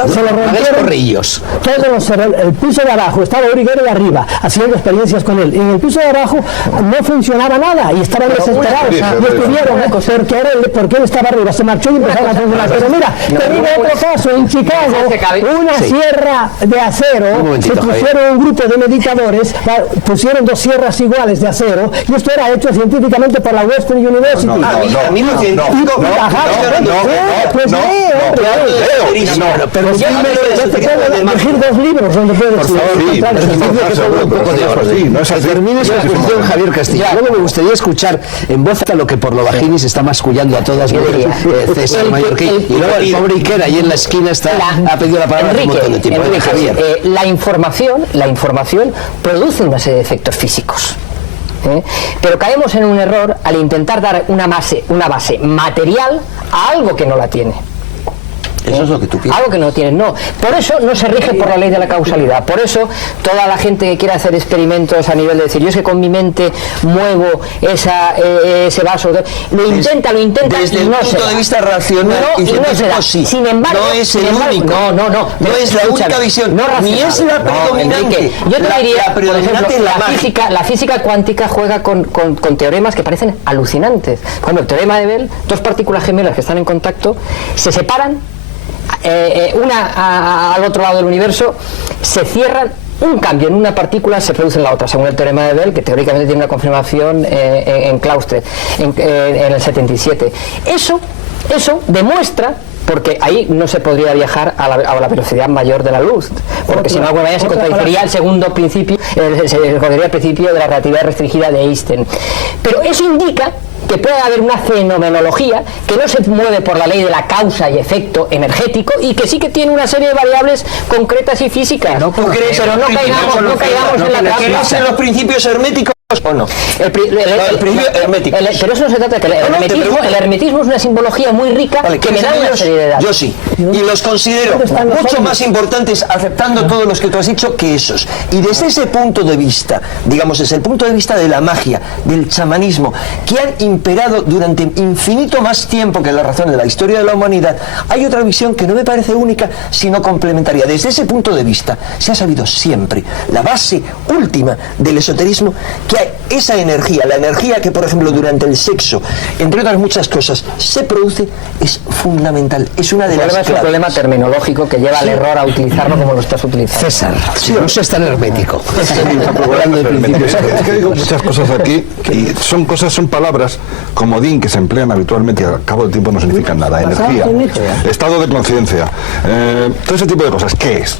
se lo rompieron el piso de abajo, estaba Uri Geller arriba haciendo experiencias con él, y en el piso de abajo no funcionaba nada y estaban desesperados, y estuvieron porque él estaba arriba, se marchó y empezaron a funcionar. Pero mira, te digo otro caso, en Chicago, una sierra de acero, se pusieron un grupo de meditadores, pusieron dos sierras iguales de acero, y esto era hecho científicamente por la Western University. Pero yo te puedo elegir dos libros donde puedes termine esa exposición, Javier Castillo. Luego me gustaría escuchar en voz alta lo que por lo bajini se está mascullando a todas César Mallorquí, y luego el pobre Iker ahí en la esquina ha pedido la palabra hace un montón de tiempo. Javier. La información produce una serie de efectos físicos. Pero caemos en un error al intentar dar una base material a algo que no la tiene. Eso es lo que tú piensas. Algo que no tienes, no. Por eso no se rige por la ley de la causalidad. Por eso toda la gente que quiere hacer experimentos a nivel de decir, yo es que con mi mente muevo ese vaso, lo intenta desde el punto de vista racional y científico, sí. Sin embargo, no es el único. No es la única visión. Ni es la predominante. Yo te diría, por ejemplo, la física cuántica juega con teoremas que parecen alucinantes. Cuando el teorema de Bell, dos partículas gemelas que están en contacto se separan, una al otro lado del universo, se cierran, un cambio en una partícula se produce en la otra, según el teorema de Bell, que teóricamente tiene una confirmación en Claustre en el 77. Eso demuestra, porque ahí no se podría viajar a la velocidad mayor de la luz, porque si no, de alguna manera se contradiciría el segundo principio, se contradiciría el principio de la relatividad restringida de Einstein. Pero eso indica que puede haber una fenomenología que no se mueve por la ley de la causa y efecto energético y que sí que tiene una serie de variables concretas y físicas. Pero no caigamos en la trampa. ¿Que no sean los principios herméticos o no? El principio hermético. Pero eso no se trata de que el hermetismo es una simbología muy rica que me da una serie de datos. Yo sí. Y los considero mucho más importantes, aceptando todos los que tú has dicho, que esos. Y desde ese punto de vista, digamos, desde el punto de vista de la magia, del chamanismo, que han imperado durante infinito más tiempo que la razón de la historia de la humanidad, hay otra visión que no me parece única, sino complementaria. Desde ese punto de vista, se ha sabido siempre, la base última del esoterismo, que hay esa energía, la energía que, por ejemplo, durante el sexo, entre otras muchas cosas, se produce, es fundamental. Es una de las claves. Es un problema terminológico que lleva al error a utilizarlo como lo estás utilizando. César, no seas tan hermético. Es que digo muchas cosas aquí y son palabras comodín que se emplean habitualmente y al cabo del tiempo no significan nada. Energía, estado de conciencia, todo ese tipo de cosas. ¿Qué es?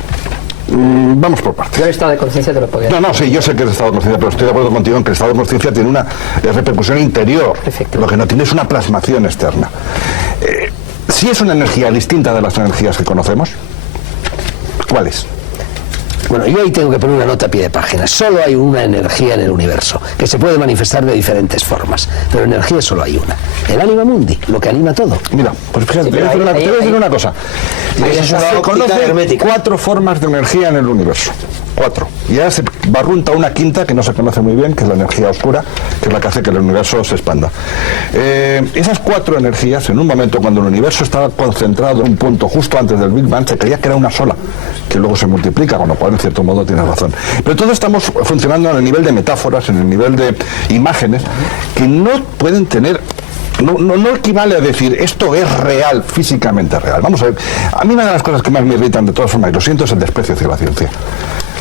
Vamos por partes. Yo el estado de conciencia te lo podía decir. No, sí, yo sé que es el estado de conciencia, pero estoy de acuerdo contigo en que el estado de conciencia tiene una repercusión interior. Lo que no tiene es una plasmación externa. Si es una energía distinta de las energías que conocemos, ¿cuál es? Bueno, yo ahí tengo que poner una nota a pie de página. Solo hay una energía en el universo, que se puede manifestar de diferentes formas, pero energía solo hay una. El anima mundi, lo que anima todo. Mira, pues fíjate, te voy a decir una cosa. Se conocen 4 formas de energía en el universo. 4. Y ahora se barrunta una quinta que no se conoce muy bien, que es la energía oscura, que es la que hace que el universo se expanda. Esas 4 energías, en un momento cuando el universo estaba concentrado en un punto justo antes del Big Bang, se creía que era una sola, que luego se multiplica, con lo cual en cierto modo tienes razón. Pero todos estamos funcionando en el nivel de metáforas, en el nivel de imágenes, que no pueden tener... No equivale a decir esto es real, físicamente real. Vamos a ver, a mí una de las cosas que más me irritan de todas formas, y lo siento, es el desprecio hacia la ciencia.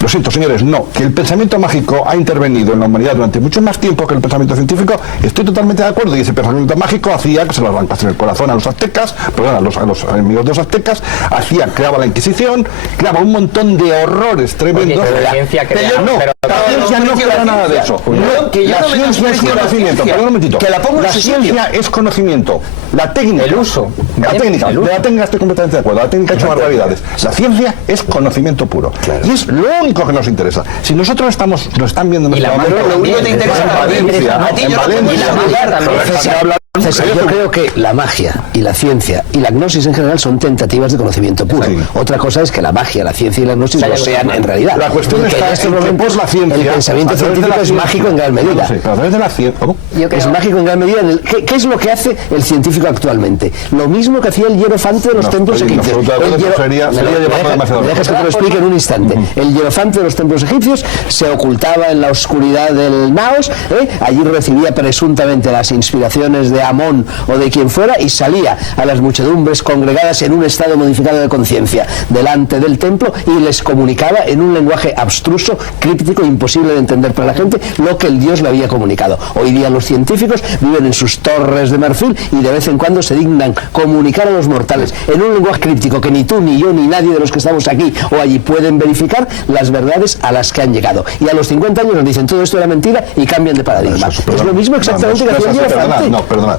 Lo siento, señores, no, que el pensamiento mágico ha intervenido en la humanidad durante mucho más tiempo que el pensamiento científico, estoy totalmente de acuerdo, y ese pensamiento mágico hacía que se lo arrancasen el corazón a los aztecas, perdón, a los enemigos de los aztecas, creaba la Inquisición, creaba un montón de horrores tremendos. Oye, pero la ciencia crea, la ciencia no crea nada de eso. La ciencia es conocimiento, perdón un momentito. La ciencia es conocimiento. La técnica, el uso. La técnica, de la técnica estoy completamente de acuerdo, la técnica ha hecho barbaridades. La ciencia es conocimiento puro. Y es lo único que nos interesa. Si nosotros nos están viendo en nuestra lo único que te interesa en Valencia, César, yo creo que la magia y la ciencia y la gnosis en general son tentativas de conocimiento puro. Sí. Otra cosa es que la magia, la ciencia y la gnosis no sean en realidad. La cuestión es que en este momento la ciencia, el pensamiento científico es mágico en gran medida. Sí, a través de la ciencia. ¿Cómo? Es mágico en gran medida. ¿Qué es lo que hace el científico actualmente? Lo mismo que hacía el hierofante de los templos egipcios. Me dejas que te lo explique en un instante. El hierofante de los templos egipcios se ocultaba en la oscuridad del naos, allí recibía presuntamente las inspiraciones de Amón o de quien fuera y salía a las muchedumbres congregadas en un estado modificado de conciencia delante del templo y les comunicaba en un lenguaje abstruso, críptico, imposible de entender para la gente lo que el Dios le había comunicado. Hoy día los científicos viven en sus torres de marfil y de vez en cuando se dignan comunicar a los mortales en un lenguaje críptico que ni tú, ni yo, ni nadie de los que estamos aquí o allí pueden verificar las verdades a las que han llegado. Y a los 50 años nos dicen todo esto era mentira y cambian de paradigma. Es lo mismo exactamente que hacía el hierofante. No, perdona.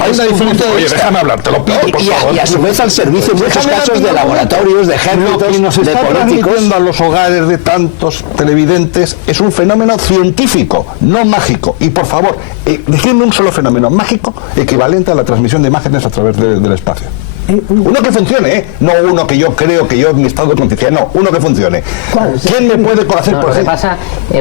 Hay una diferencia. Oye, déjame hablar, te lo pido, por favor. Y a su vez al servicio en muchos casos de laboratorios, de ejércitos, de políticos. A los hogares de tantos televidentes es un fenómeno científico, no mágico. Y por favor, decidme un solo fenómeno mágico equivalente a la transmisión de imágenes a través del espacio. Uno que funcione, no uno que yo creo que yo en mi estado de conciencia, no, uno que funcione. ¿Quién me puede hacer por ejemplo?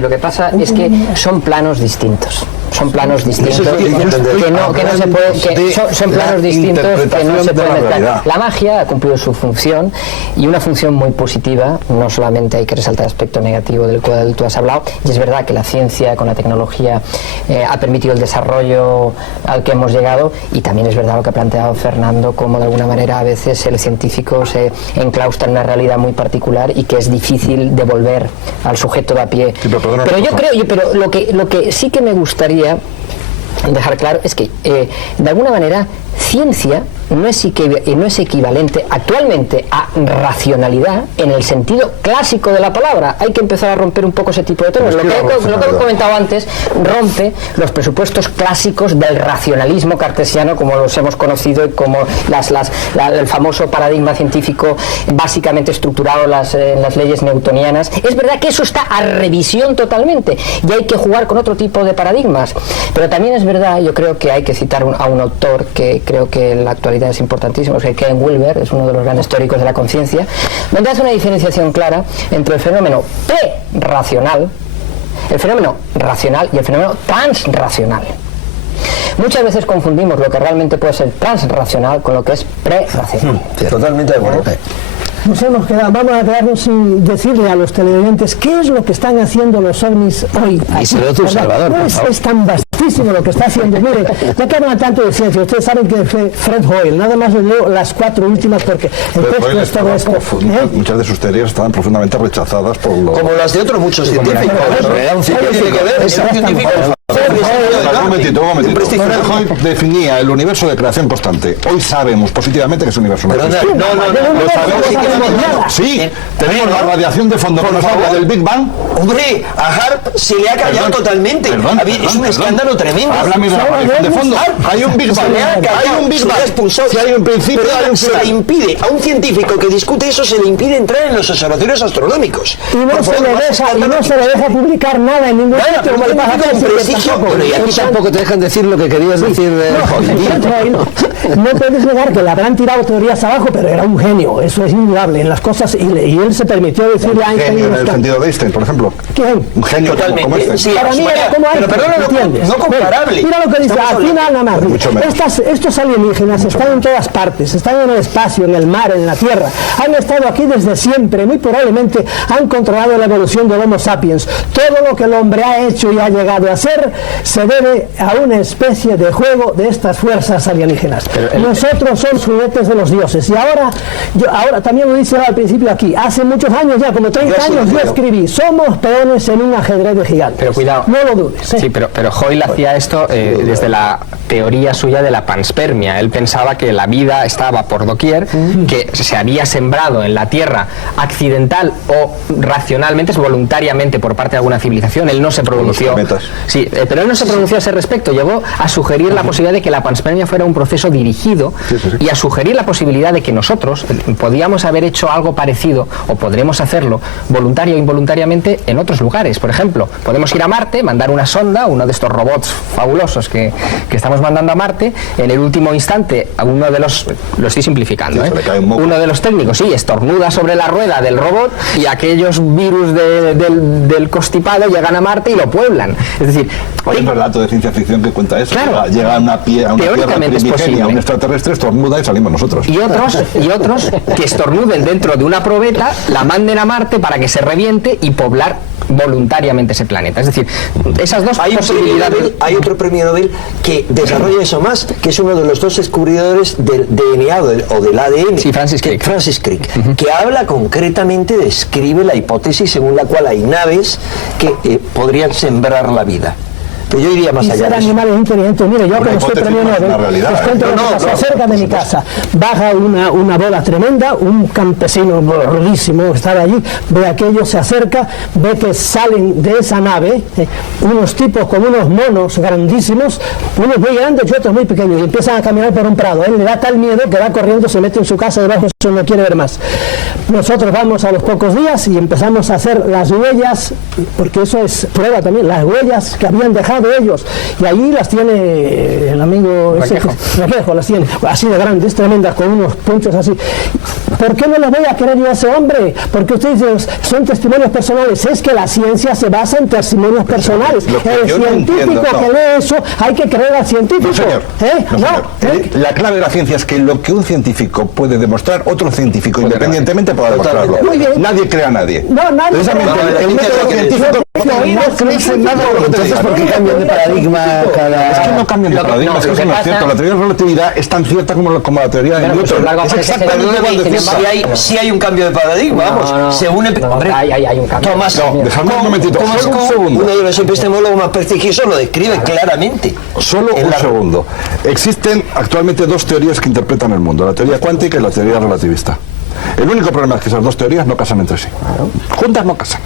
Lo que pasa es que son planos distintos. Son planos distintos que no se puede, son planos distintos que no se pueden mezclar. La magia ha cumplido su función y una función muy positiva. No solamente hay que resaltar el aspecto negativo del cual tú has hablado, y es verdad que la ciencia con la tecnología ha permitido el desarrollo al que hemos llegado, y también es verdad lo que ha planteado Fernando, como de alguna manera a veces el científico se enclaustra en una realidad muy particular y que es difícil devolver al sujeto de a pie. Sí, pero yo creo, pero lo que sí que me gustaría dejar claro es que de alguna manera ciencia no es equivalente actualmente a racionalidad en el sentido clásico de la palabra. Hay que empezar a romper un poco ese tipo de temas. Lo que he comentado antes rompe los presupuestos clásicos del racionalismo cartesiano, como los hemos conocido, y como el famoso paradigma científico básicamente estructurado en las leyes newtonianas. Es verdad que eso está a revisión totalmente y hay que jugar con otro tipo de paradigmas, pero también es verdad, yo creo que hay que citar a un autor que creo que en la actualidad es importantísimo, que Ken Wilber es uno de los grandes teóricos de la conciencia, donde hace una diferenciación clara entre el fenómeno pre-racional, el fenómeno racional y el fenómeno transracional. Muchas veces confundimos lo que realmente puede ser transracional con lo que es pre-racional. Totalmente de acuerdo. Vamos a quedarnos sin decirle a los televidentes qué es lo que están haciendo los ovnis hoy. Díselo tú, Salvador, por favor. Es tan vastísimo lo que está haciendo. Mire, ya que hablan tanto de ciencia, ustedes saben que Fred Hoyle, nada más le dio las 4 últimas porque el texto es todo esto. Muchas de sus teorías estaban profundamente rechazadas por los... Como las de otros muchos científicos. Un momentito. Hoyle definía el universo de creación constante. Hoy sabemos positivamente que es un universo constante. Sí, tenemos la radiación de fondo que nos habla del Big Bang. Hombre, a Harp se le ha callado totalmente. Es un escándalo tremendo. Háblame de la radiación de fondo. Hay un Big Bang. Hay un Big Bang. Si hay un principio, hay un se le impide a un científico que discute eso, se le impide entrar en los observatorios astronómicos. Y no se le deja publicar nada en ningún sitio. Bueno, y aquí tampoco te dejan decir lo que querías decir de no puedes negar que le habrán tirado teorías abajo, pero era un genio, eso es indudable en las cosas, y él se permitió decirle a Einstein... ¿En el sentido de Einstein, por ejemplo? ¿Quién? Un genio como este. Sí, para mí era como Einstein, pero ¿entiendes? no comparable. Mira lo que dice, al final nada más. Estos alienígenas están en todas partes, están en el espacio, en el mar, en la tierra. Han estado aquí desde siempre, muy probablemente han controlado la evolución del Homo sapiens. Todo lo que el hombre ha hecho y ha llegado a hacer se debe a una especie de juego de estas fuerzas alienígenas. Nosotros somos juguetes de los dioses. Y ahora también lo dice al principio aquí, hace muchos años ya, como 30 años yo escribí, somos peones en un ajedrez de gigantes. Pero cuidado. No lo dudes. Sí, pero Hoyle hacía esto desde la teoría suya de la panspermia. Él pensaba que la vida estaba por doquier, que se había sembrado en la Tierra accidental o racionalmente, voluntariamente por parte de alguna civilización. Él no se pronunció. Sí, pero él no se pronunció a ese respecto. Llegó a sugerir la posibilidad de que la panspermia fuera un proceso dirigido y a sugerir la posibilidad de que nosotros podíamos haber hecho algo parecido o podremos hacerlo voluntario o involuntariamente en otros lugares. Por ejemplo, podemos ir a Marte, mandar una sonda, uno de estos robots fabulosos que estamos mandando a Marte. En el último instante, uno de los, lo estoy simplificando, uno de los técnicos estornuda sobre la rueda del robot y aquellos virus del constipado llegan a Marte y lo pueblan. Es decir, hay un relato de ciencia ficción que cuenta eso. Claro, llega a una tierra primigenia, un extraterrestre estornuda y salimos nosotros. Y otros que estornuden dentro de una probeta, la manden a Marte para que se reviente y poblar voluntariamente ese planeta. Es decir, esas dos posibilidades. Hay otro premio Nobel que desarrolla eso más, que es uno de los 2 descubridores del DNA o del ADN. Sí, Francis Crick. Que habla concretamente, describe la hipótesis según la cual hay naves que podrían sembrar la vida. Pero yo iría más allá. Ser animales inteligentes. Mire, yo que no estoy premio Nobel, les cuento lo que pasa cerca de mi casa. Baja una bola tremenda, un campesino rudísimo estaba allí, ve aquello, se acerca, ve que salen de esa nave unos tipos con unos monos grandísimos, unos muy grandes y otros muy pequeños, y empiezan a caminar por un prado. Él le da tal miedo que va corriendo, se mete en su casa debajo, eso no quiere ver más. Nosotros vamos a los pocos días y empezamos a hacer las huellas, porque eso es prueba también, las huellas que habían dejado de ellos, y allí las tiene el amigo Raquejo, las tiene así de grandes, tremendas, con unos ponchos así. ¿Por qué no les voy a creer yo a ese hombre? Porque ustedes dicen, son testimonios personales. Es que la ciencia se basa en testimonios personales. El científico que lee eso, hay que creer al científico. La clave de la ciencia es que lo que un científico puede demostrar, otro científico independientemente puede demostrarlo. Nadie cree a nadie. Precisamente el método científico no crees en nada de lo que te dices, porque cambian de paradigma cada... Es que no cambian de paradigma, es que eso no es cierto. La teoría de la relatividad es tan cierta como la teoría de Newton. Es exactamente igual de cierta. Si hay un cambio de paradigma, vamos, según... Hombre, hay un cambio. Dejadme un momentito, solo un segundo. Uno de los epistemólogos más prestigiosos lo describe claramente. Solo un segundo. Existen actualmente dos teorías que interpretan el mundo, la teoría cuántica y la teoría relativista. El único problema es que esas dos teorías no casan entre sí. Juntas no casan.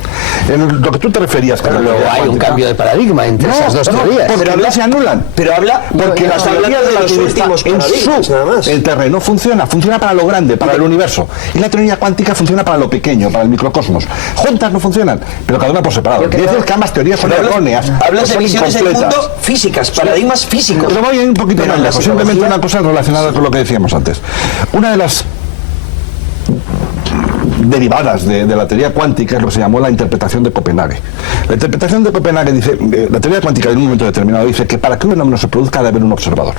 En lo que tú te referías, pero luego hay un cambio de paradigma entre esas dos teorías. Porque no se anulan. Pero habla porque no, la teoría de los últimos paradigmas, nada más. El terreno funciona para lo grande, para el universo. Y la teoría cuántica funciona para lo pequeño, para el microcosmos. Juntas no funcionan, pero cada una por separado. Quiere decir que ambas teorías son erróneas. Hablas de visiones del mundo físicas, paradigmas físicos. Pero voy a ir un poquito más lejos. Simplemente una cosa relacionada con lo que decíamos antes. Una de las derivadas de la teoría cuántica es lo que se llamó la interpretación de Copenhague. La interpretación de Copenhague dice, la teoría cuántica en un momento determinado dice que para que un fenómeno se produzca debe haber un observador.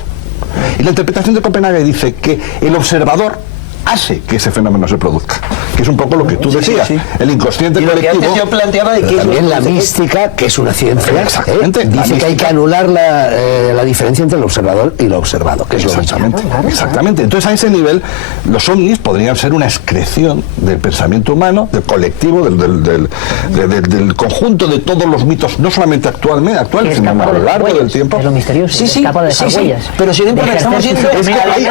Y la interpretación de Copenhague dice que el observador hace que ese fenómeno se produzca, que es un poco lo que tú decías, el inconsciente colectivo. Yo planteaba de que también la mística, que es una ciencia, exactamente, dice que hay que anular la diferencia entre el observador y lo observado, que es exactamente, exactamente. Entonces a ese nivel los ovnis podrían ser una excreción del pensamiento humano, del colectivo, del conjunto de todos los mitos, no solamente actuales, sino a lo largo del tiempo. Es lo misterioso, escapa de esas huellas. Pero si no importa, estamos yendo...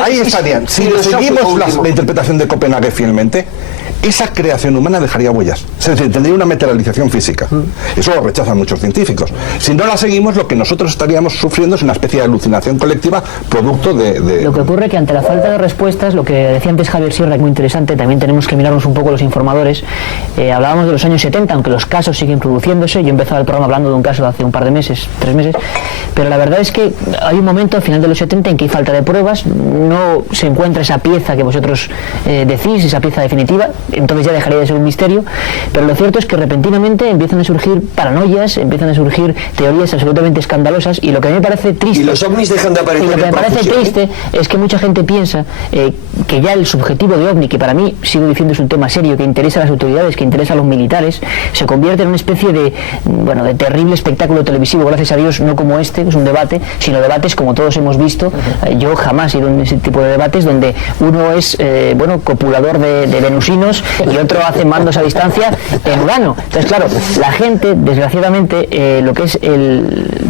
Ahí estarían. Si seguimos la interpretación de Copenhague fielmente, esa creación humana dejaría huellas. Es decir, tendría una materialización física. Eso lo rechazan muchos científicos. Si no la seguimos, lo que nosotros estaríamos sufriendo es una especie de alucinación colectiva producto de... Lo que ocurre es que ante la falta de respuestas, lo que decía antes Javier Sierra, es muy interesante, también tenemos que mirarnos un poco los informadores. Hablábamos de los años 70, aunque los casos siguen produciéndose. Yo empezaba el programa hablando de un caso de hace un par de meses, 3 meses, pero la verdad es que hay un momento al final de los 70 en que hay falta de pruebas, no se encuentra esa pieza que vosotros decís, esa pieza definitiva. Entonces ya dejaría de ser un misterio, pero lo cierto es que repentinamente empiezan a surgir paranoias, empiezan a surgir teorías absolutamente escandalosas, y lo que a mí me parece triste, y los ovnis dejan de aparecer, y lo que me parece triste es que mucha gente piensa que ya el subjetivo de ovni, que para mí, sigo diciendo, es un tema serio, que interesa a las autoridades, que interesa a los militares, se convierte en una especie de terrible espectáculo televisivo, gracias a Dios, no como este, que es un debate, sino debates como todos hemos visto. Yo jamás he ido en ese tipo de debates donde uno es copulador de venusinos y otro hace mandos a distancia en Urano. Entonces, claro, la gente, desgraciadamente,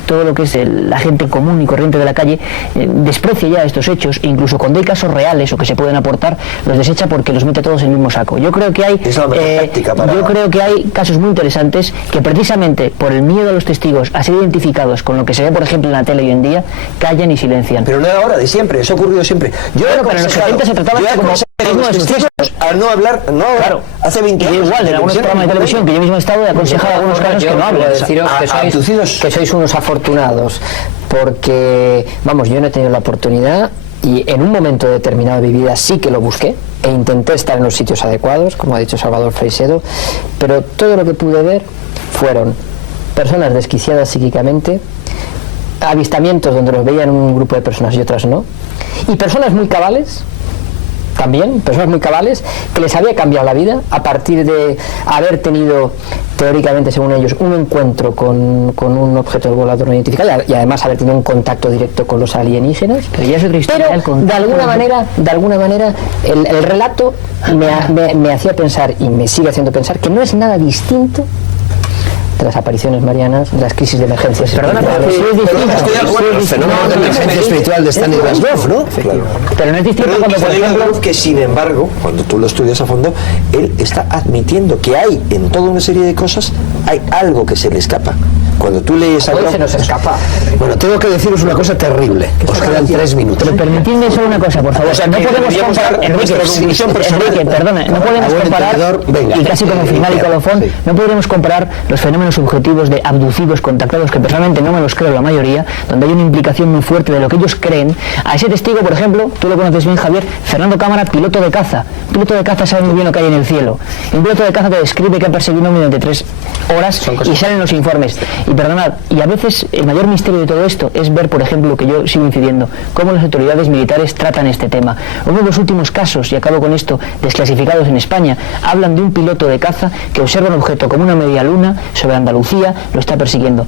todo lo que es la gente común y corriente de la calle, desprecia ya estos hechos, e incluso cuando hay casos reales o que se pueden aportar, los desecha porque los mete todos en el mismo saco. Yo creo que hay casos muy interesantes que, precisamente por el miedo a los testigos a ser identificados con lo que se ve, por ejemplo, en la tele hoy en día, callan y silencian. Pero no era ahora, de siempre, eso ha ocurrido siempre. Pero en los 70 se trataba como a no hablar, claro, hace 20 años. Igual, en algunos programas de televisión que yo mismo he estado, he aconsejado algunos casos que no hablan. Deciros que sois unos afortunados, porque, vamos, yo no he tenido la oportunidad, y en un momento determinado de mi vida sí que lo busqué e intenté estar en los sitios adecuados, como ha dicho Salvador Freixedo, pero todo lo que pude ver fueron personas desquiciadas psíquicamente, avistamientos donde los veían un grupo de personas y otras no, y personas muy cabales, también, personas muy cabales, que les había cambiado la vida a partir de haber tenido, teóricamente, según ellos, un encuentro con un objeto volador no identificado, y además haber tenido un contacto directo con los alienígenas. Pero ya es otra historia. Pero de alguna manera el relato me hacía pensar, y me sigue haciendo pensar, que no es nada distinto de las apariciones marianas, de las crisis de emergencia. Perdona, pero sí es distinto. El fenómeno de emergencia espiritual de Stanislas, ¿no? Pero no es distinto cuando, por ejemplo, que sin embargo, cuando tú lo estudias a fondo, él está admitiendo que hay en toda una serie de cosas, hay algo que se le escapa. Cuando tú lees algo, se nos escapa. Bueno, tengo que deciros una cosa terrible. Os quedan 3 minutos. Pero permitidme solo una cosa, por favor. O sea, no podemos comparar, Enrique, perdona, no podemos comparar, y casi como final y colofón, no podemos comparar los fenómenos subjetivos de abducidos, contactados, que personalmente no me los creo la mayoría, donde hay una implicación muy fuerte de lo que ellos creen, a ese testigo, por ejemplo, tú lo conoces bien, Javier, Fernando Cámara, piloto de caza. Un piloto de caza sabe muy bien lo que hay en el cielo. Un piloto de caza te describe que ha perseguido un durante 3 horas y salen los informes. Y perdonad, y a veces el mayor misterio de todo esto es ver, por ejemplo, que yo sigo incidiendo, cómo las autoridades militares tratan este tema. Uno de los últimos casos, y acabo con esto, desclasificados en España, hablan de un piloto de caza que observa un objeto como una media luna sobre Andalucía, lo está persiguiendo.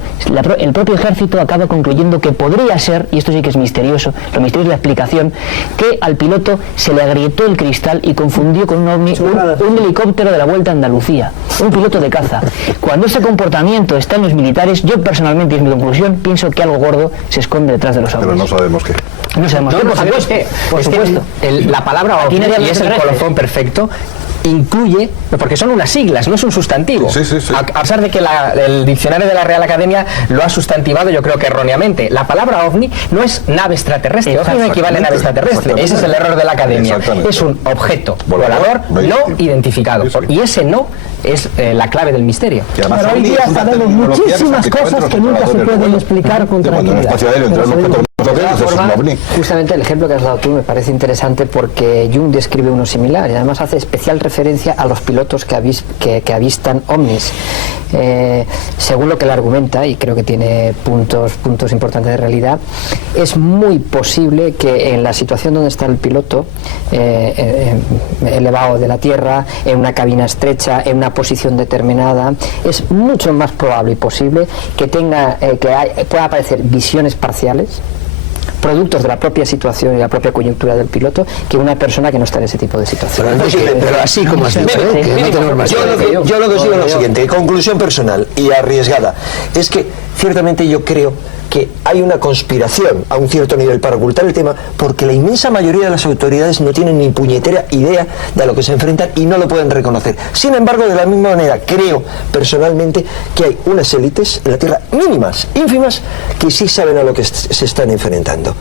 El propio ejército acaba concluyendo que podría ser, y esto sí que es misterioso, lo misterioso es la explicación, que al piloto se le agrietó el cristal y confundió con un ovni, un helicóptero de la Vuelta a Andalucía, un piloto de caza. cuando este comportamiento está en los militares, yo personalmente, y es mi conclusión, pienso que algo gordo se esconde detrás de los ovnis. Pero no sabemos qué. No sabemos qué, por supuesto. Por supuesto. La palabra ovni, y es el colofón perfecto, incluye, porque son unas siglas, no es un sustantivo. Sí, sí, sí. A pesar de que el diccionario de la Real Academia lo ha sustantivado, yo creo que erróneamente. La palabra ovni no es nave extraterrestre, ovni no equivale a nave extraterrestre. Ese es el error de la Academia. Es un objeto volador no identificado. Y ese no es la clave del misterio. Pero hoy día sabemos muchísimas cosas que nunca se pueden explicar con tranquilidad. Justamente el ejemplo que has dado tú me parece interesante porque Jung describe uno similar y además hace especial referencia a los pilotos que avistan ovnis. Según lo que él argumenta, y creo que tiene puntos importantes de realidad, es muy posible que en la situación donde está el piloto, elevado de la Tierra, en una cabina estrecha, en una posición determinada, es mucho más probable y posible que pueda aparecer visiones parciales, productos de la propia situación y la propia coyuntura del piloto, que una persona que no está en ese tipo de situación. Pero así como has dicho, que no tenemos más tiempo. Yo lo que os digo es lo siguiente, conclusión personal y arriesgada, es que ciertamente yo creo que hay una conspiración a un cierto nivel para ocultar el tema, porque la inmensa mayoría de las autoridades no tienen ni puñetera idea de a lo que se enfrentan y no lo pueden reconocer. Sin embargo, de la misma manera, creo personalmente que hay unas élites en la Tierra mínimas, ínfimas, que sí saben a lo que se están enfrentando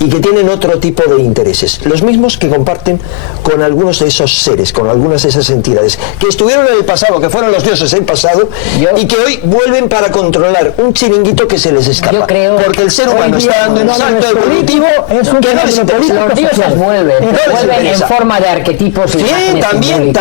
y que tienen otro tipo de intereses, los mismos que comparten con algunos de esos seres, con algunas de esas entidades que estuvieron en el pasado, que fueron los dioses del pasado y que hoy vuelven para controlar un chiringuito que se les escapa. Porque el ser humano está dando un salto evolutivo que no les interesa. Los dioses vuelven en forma de arquetipos y también.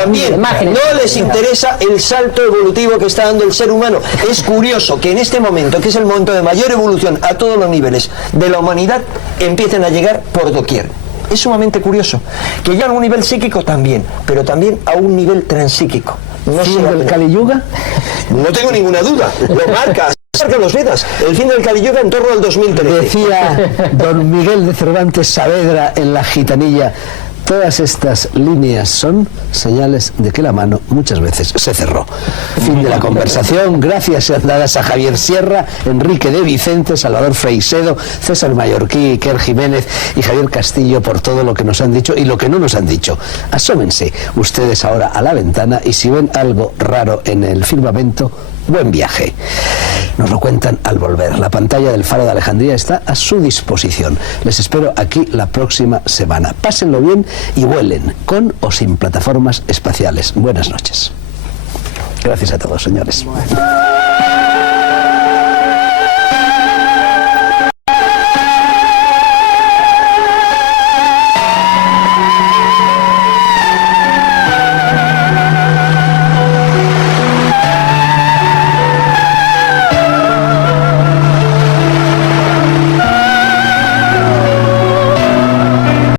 No les interesa el salto evolutivo que está dando el ser humano. Es curioso que en este momento, que es el momento de mayor evolución a todos los niveles de la humanidad, empiecen a llegar por doquier. Es sumamente curioso. Que ya a un nivel psíquico también, pero también a un nivel transpsíquico. No sé del Kali Yuga. No tengo ninguna duda. Lo marca los Vedas, el fin del Kali Yuga en torno al 2013. Decía don Miguel de Cervantes Saavedra en La Gitanilla: todas estas líneas son señales de que la mano muchas veces se cerró. Fin de la conversación. Gracias sean dadas a Javier Sierra, Enrique de Vicente, Salvador Freixedo, César Mallorquí, Iker Jiménez y Javier Castillo por todo lo que nos han dicho y lo que no nos han dicho. Asómense ustedes ahora a la ventana y si ven algo raro en el firmamento, buen viaje. Nos lo cuentan al volver. La pantalla del Faro de Alejandría está a su disposición. Les espero aquí la próxima semana. Pásenlo bien y vuelen, con o sin plataformas espaciales. Buenas noches. Gracias a todos, señores.